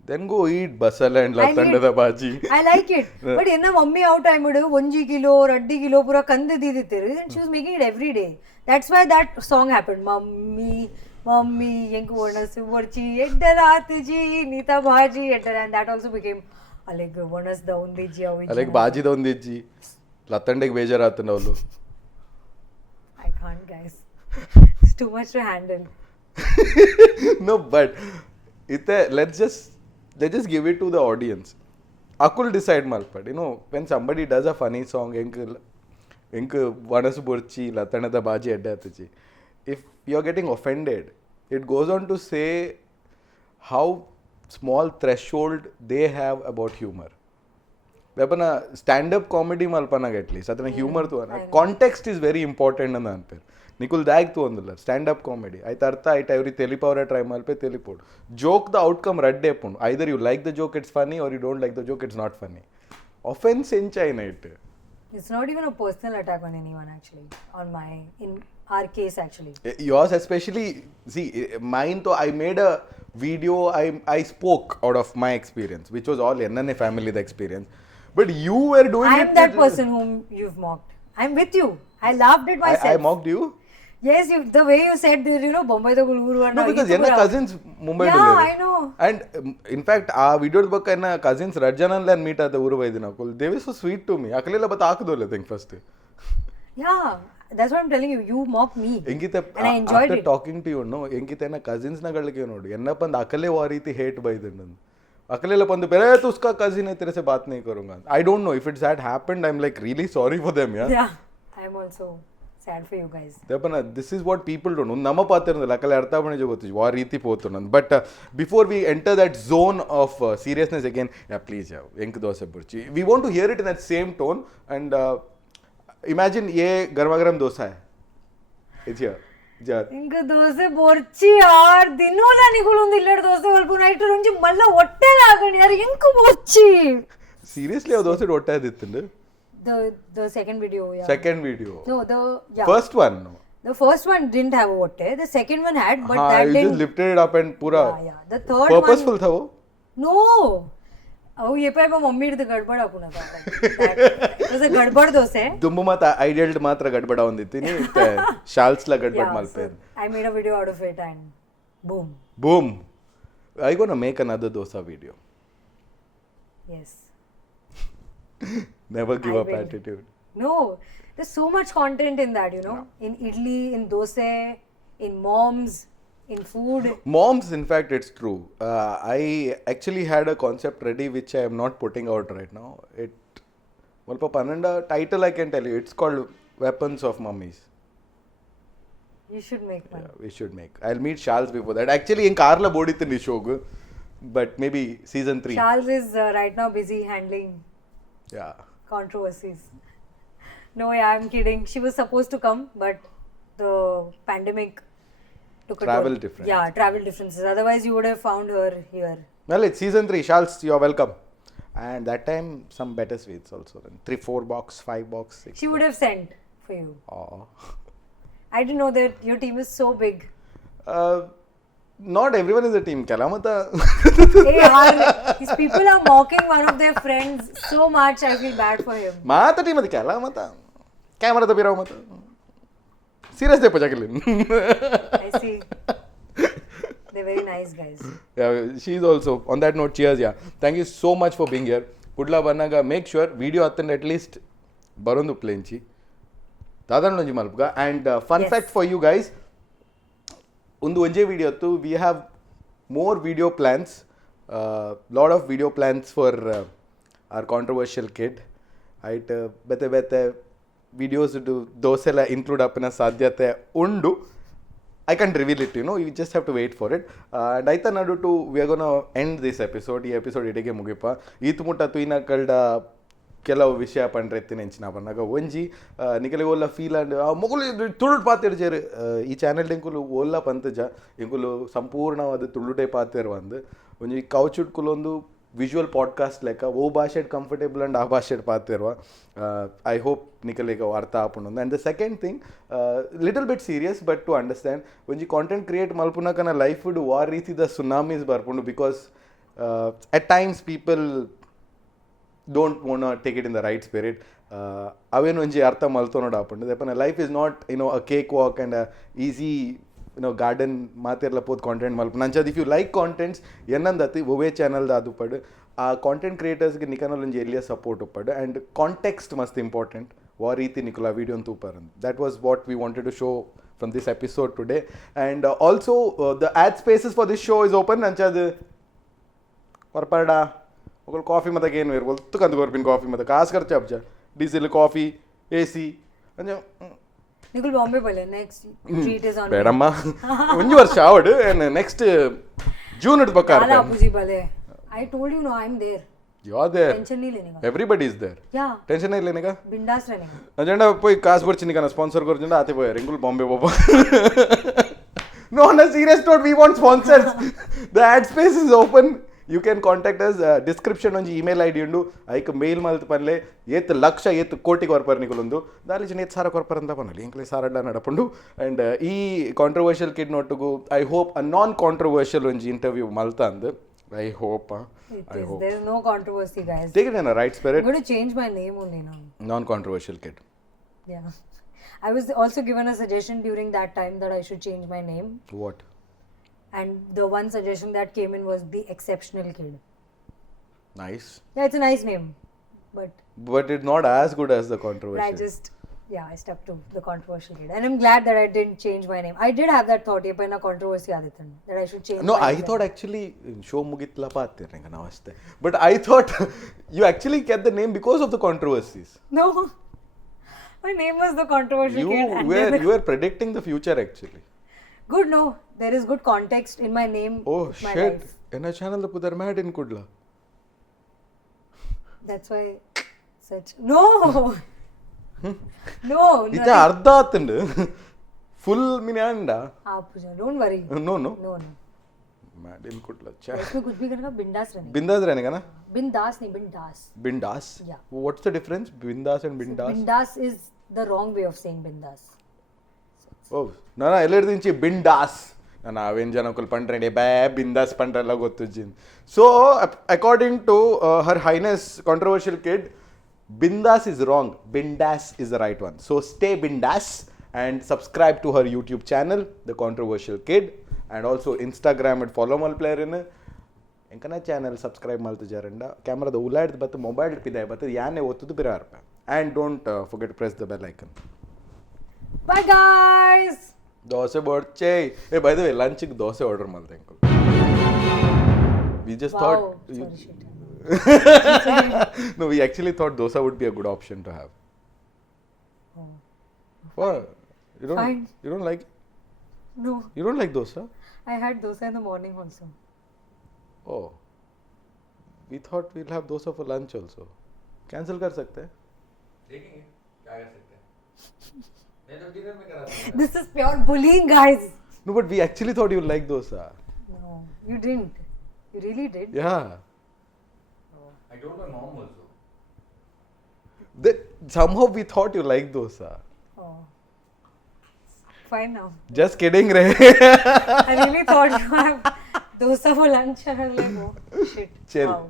Then go eat basala and Latanda the Bhaji. I like it. But enna mummy out time 1 kilo or 2 kilo pura kande didittiru and she was making it every day. That's why that song happened. Mummy, yenku Varnas Borchi, Eddaratji, Nita Bhaji, Eddara, and that also became Aleg Varnas the Undiji. Aleg Bhaji the Undiji. Latandek bejaratana avlu. I can't, guys. It's too much to handle. No, but let's just give it to the audience. Akul decide malpad. You know, when somebody does a funny song, enku Varnas Borchi, Latanda the Bhaji Eddataji. If you're getting offended, it goes on to say how small threshold they have about humor. Lepana stand-up comedy malpana at least. Atana humor to context is very important and anpir. Nikul dag to andula stand-up comedy. I tartha it every telipavara try malpe telipod. Joke the outcome radde pun. Either you like the joke, it's funny, or you don't like the joke, it's not funny. Offense in China it. It's not even a personal attack on anyone actually. In our case actually. Yours especially, see, mine to I made a video, I spoke out of my experience, which was all NNA family the experience. But you were doing I am that person whom you've mocked. I'm with you. I laughed at myself. I mocked you? Yes, the way you said, Bombay the Gulguru. No, because yenna cousins Mumbai yeah, I know. And in fact, our video book yenna cousins Rajanan and meet at the uru vaidina. They were so sweet to me. Akalila bat akdole think first. Yeah, that's what I'm telling you. You mocked me. ಹೆಂಗಿತ್ತೆ And I enjoyed after it. talking to you no ಹೆಂಗಿತ್ತೆ ನಾ ಕಸಿನ್ಸ್ನಗಳಿಗೆ ನೋಡಿ ಎನ್ನಪ್ಪ ಅಂದ ಅಕಲೆ ಆ ರೀತಿ hate ಬೈದೆ ನಾನು अकेले पंद पे तो उसका कजिन है तेरे से बात नहीं करूंगा I don't know if it's that happened I am like really sorry for them यार Yeah. I'm also sad for you guys. ದೇಪನ this is what people don't know ನಮ್ಮ ಪಾತಿರಲ್ಲ ಅಕಲೆ ಅರ್ಥ ಪಣೆ ಗೊತ್ತಿಲ್ಲ ಆ ರೀತಿ ಪೋತು ನಂದು but before we enter that zone of seriousness again ಯಾ ಪ್ಲೀಸ್ ಯಾ ಎಂಕ್ ದೋಸೆ ಬುರ್ಚಿ we want to hear it in that same tone and imagine ये गर्मा गर्म डोसा है इट्स ఇంకా దోశ బొర్చి ఆర్ దినోలా నిగులుంది ఇల్లడ దోశ వల్పు నైట్ నుంచి మళ్ళా ಹೊಟ್ಟೆ లాగండి యార్ ఎంకు బొర్చి సీరియస్లీ ఆ దోశ ಹೊಟ್ಟೆ ಆದಿತ್ತಂದು the second video, yeah. second video No, yeah. first one no The first one didn't have a ಹೊಟ್ಟೆ, the second one had, but हाँ, that you didn't. just lifted it up and पूरा Yeah. The third purposeful one. था वो No. Oh, ये पे mummy इधर गड़बड़ अपना था. जैसे गड़बड़ दोसे. ದುಂಬು ಮಾತ ಐಡಿಯಲ್ ಮಾತ್ರ ಗಡ್ಬಡ ಒಂದಿತ್ತೀನಿ ಶಾಲ್ಸ್ ಲ ಗಡ್ಬಡ ಮಲ್ಪೇರ್ I made a video out of it and boom. Boom I gonna make another dosa video Yes. Never give I up will. Attitude No, there's so much content in that, you know. In idli, in dosa, in moms, in food. moms in fact it's true I actually had a concept ready which I am not putting out right now it ಸ್ವಲ್ಪ ಪನ್ನಂಡ title I can tell you it's called weapons of mummies You should make one. yeah, we should make I'll meet Charles before that actually in Karla ಬೋಡಿತ್ತು ಈ ಶೋಗ್ but maybe season 3 Charles is right now busy handling yeah controversies. No, yeah, I'm kidding. She was supposed to come, but the pandemic took a Travel toll. difference. Yeah, travel differences. Otherwise, you would have found her here. well it's season 3 Charles you're welcome and that time some better sweets also then 3 4 box 5 box 6 She would have sent for you. oh. I didn't know that your team is so big. Not everyone is a team Kalamata Hey, these people are mocking one of their friends so much. I feel bad for him. ಮಾತ team ಅದಕ್ಕೆ ಅಲ್ಲ ಮತ ಕ್ಯಾಮರಾದ ಬೀರಾವ ಮತ serious ದೇ ಪಜಾಕಿಲ್ಲ I see. They're very nice guys. yeah she is also on that note cheers yeah thank you so much for being here pudla bannaga make sure video attend at least barondu plenchi dadanonji malpga and fun Yes. fact for you guys ಒಂದು ಒಂಜೆ video ಅತ್ತು we have more video plans lot of video plans for our controversial kid ಐಟ್ ಬೇತೆ ಬೇತೆ videos ದೋಸೆಲ್ಲ include ಅಪ್ಪನ ಸಾಧ್ಯತೆ ಉಂಡು I can't reveal it, you know, you just have to wait for it. And I thought we are going to end this episode. ಈ episode ಇಡೆಗೆ ಮುಗಿಪ ಈತ್ ಮುಟ್ಟ ತುಯಿನ ಕಲ್ಡ ಕೆಲವು ವಿಷಯ ಪಂಡ್ರೆತ್ತಿನ ಹೆಂಚಿನ ಬಂದಾಗ ಒಂಜಿ ನಿಕಲಿ ಓಲ್ಲ ಫೀಲ್ ಅಂಡ್ ಮೊಗಲು ತುಳುಡ್ ಪಾತಿರ್ಜೇರು ಈ ಚಾನೆಲ್ ಎಂಕುಲು ಓಲ್ಲ ಪಂತಜ ಎಂಕುಲು ಸಂಪೂರ್ಣವಾದ ತುಳುಟೆ ಪಾತಿರು ಒಂದು ಒಂಜಿ ಕೌಚುಟ್ಕುಲೊಂದು ವಿಜುವಲ್ ಪಾಡ್ಕಾಸ್ಟ್ ಲೆಕ್ಕ ಓ ಭಾಷೆಡ್ ಕಂಫರ್ಟೇಬಲ್ ಆ್ಯಂಡ್ ಆ ಭಾಷೆಡ್ ಪಾತಿರುವ ಐ ಹೋಪ್ ನಿಕಲಿಗೆ ಅರ್ಥ ಆಪುಂಡು and the second thing little bit serious but to understand ಒಂಜಿ ಕಾಂಟೆಂಟ್ ಕ್ರಿಯೇಟ್ ಮಲ್ಪುನಕನ ಲೈಫ್ಡ್ ಆ ರೀತಿದ ಸುನಾಮೀಸ್ ಬರ್ಪುಂಡು because at times people don't want take it in the right spirit ಅವೇನು ಒಂಜಿ ಅರ್ಥ ಮಲ್ತೋನೋಡು ಆಪುಂಡು ದೆಪ್ಪನ life is not a cake walk and easy garden ಮಾತಿರ್ಲ ಪೋದ್ ಕಾಂಟೆಂಟ್ ಮಲ್ಪ ನಂಚದು ಇಫ್ ಯು ಲೈಕ್ ಕಾಂಟೆಂಟ್ಸ್ ಎನ್ನಂದತಿ ಒವೇ ಚಾನಲ್ದ ಅದು ಪಡು ಆ ಕಾಂಟೆಂಟ್ ಕ್ರಿಯೇಟರ್ಸ್ಗೆ ನಿಕನಲ್ಲಿ ಒಂಜಿ ಎಲ್ಲಿಯ ಸಪೋರ್ಟ್ ಉಪ್ಪಡು ಆ್ಯಂಡ್ ಕಾಂಟೆಕ್ಸ್ಟ್ ಮಸ್ತ್ ಇಂಪಾರ್ಟೆಂಟ್ ವಾ ರೀತಿ ನಿಕುಲ ವೀಡಿಯೋನ್ ತೂಪರಂದು that was what we wanted to show from this episode today and also the ad spaces for this show is open ನಂಚದು ಹೊರಪರ್ಡ ఒకళ్ళు కాఫీ మత గేన్ వేరు ఒత్తు కందు కొరిపిన కాఫీ మత కాసు ఖర్చు అబ్జ డీజిల్ కాఫీ ఏసీ అని Nikul Bombay bole next treat is on. ಬೇಡಮ್ಮ ಒಂಜಿ ವರ್ಷ ಆವಡು ಆ್ಯಂಡ್ ನೆಕ್ಸ್ಟ್ ಜೂನ್ ಇಡ್ ಪಕ್ಕ Ala Apuji bole. I told you no, I'm there. You are there Tension nahi lene ka. Everybody is there Yeah, tension ಇಲ್ಲ ನಿನಗ bindas rehne ka. Agenda పోయి ಕಾಸು ಬರ್ಚಿನಿ ಕನ sponsor ಕೊರ್ಚಂಡ ಆತೆ పోయారు రింగులు బాంబే బాబా No, on a serious note, we want sponsors. The ad space is open. You can contact us. Description onji email ID undu. Aik mail maltu panle. Yet laksha yet koti korpar nikulundu. Dali jane sara korpar anda panali. Inkle sara da nadapundu. And ee controversial kid not to go. I hope a non-controversial onji interview malta andu. I hope. I hope. There's no controversy, guys. Take it in a right I'm spirit. going to change my name only now. Non-controversial kid. Yeah. I was also given a suggestion during that time that I should change my name. What? And the one suggestion that came in was the exceptional kid. Nice. Yeah, it's a nice name. But But it's not as good as the I controversial. just yeah, I stepped to the controversial kid, and I'm glad that I didn't change my name. I did have that thought, yeah, but controversy aditan that I should change. No, my I name. thought actually show mugitla paattirrenga namaste. But I thought you actually get the name because of the controversies. No, my name was the controversial You kid, and then were predicting the future actually. good. No, there is good context in my name. Oh with my shit! life. Enna channel the pudar mad in Kudla. That's why such no. No, Ita arda athundu. Full minanda. Pooja, don't worry. No, no. No. Mad in Kudla. Cha. इसमें कुछ भी करने का बिंदास रहने Bindas रहने ना? बिंदास नहीं बिंदास Bindas. Yeah. What's the difference? Bindas and bindas. बिंदास is the wrong way of saying bindas. ಓ ನಾನು ಎಲ್ಲರಿದಿಂಚಿ ಬಿಂಡಾಸ್ ನಾನು ಅವೇನು ಜನಕ್ಕಲ್ಲಿ ಪಂಡ್ರೆ ಬೇ ಬಿಂದಾಸ್ ಪಂಡ್ರೆಲ್ಲ ಗೊತ್ತಿದ್ದೀನಿ so according to her highness controversial kid ಬಿಂದಾಸ್ ಇಸ್ ರಾಂಗ್ ಬಿಂಡಾಸ್ is the right one so stay ಬಿಂಡಾಸ್ and subscribe to her YouTube channel the controversial kid and also Instagram at follow ಮಲ್ ಪ್ಲೇಯರ್ನ ಎಂಕನ ಚಾನಲ್ ಸಬ್ಸ್ಕ್ರೈಬ್ ಮಾಡ್ತಿದ್ದಾರಂಡ ಕ್ಯಾಮ್ರಾದ ಉಲಾಡ್ದು ಬತ್ತು mobile ಪಿದೆ ಬತ್ತು ಯಾನೇ ಒತ್ತದು ಬಿರಾರ್ಪ and don't forget press the bell icon Bye guys. Dosa ಬರ್ಚೆ ಏ ಬೈ ದ ವೇ ಲಂಚಿಗೆ ದೋಸೆ ಆರ್ಡರ್ ಮಾಡಿದೆ uncle we just thought Sorry, shit. no we actually thought dosa would be a good option to have Oh. what Fine. you don't like No, you don't like dosa I had dosa in the morning also. oh we thought we'll have dosa for lunch also cancel कर सकते हैं देखेंगे क्या कर सकते हैं नहीं तो डिनर में करा सकते This is pure bullying, guys. no but we actually thought you like dosa No, you didn't. You really did. yeah हैं I told my mom also that somehow we thought you like dosa Oh. Fine now. just kidding Ray I really thought you have dosa for lunch, and I was like, oh shit. Chill. Wow.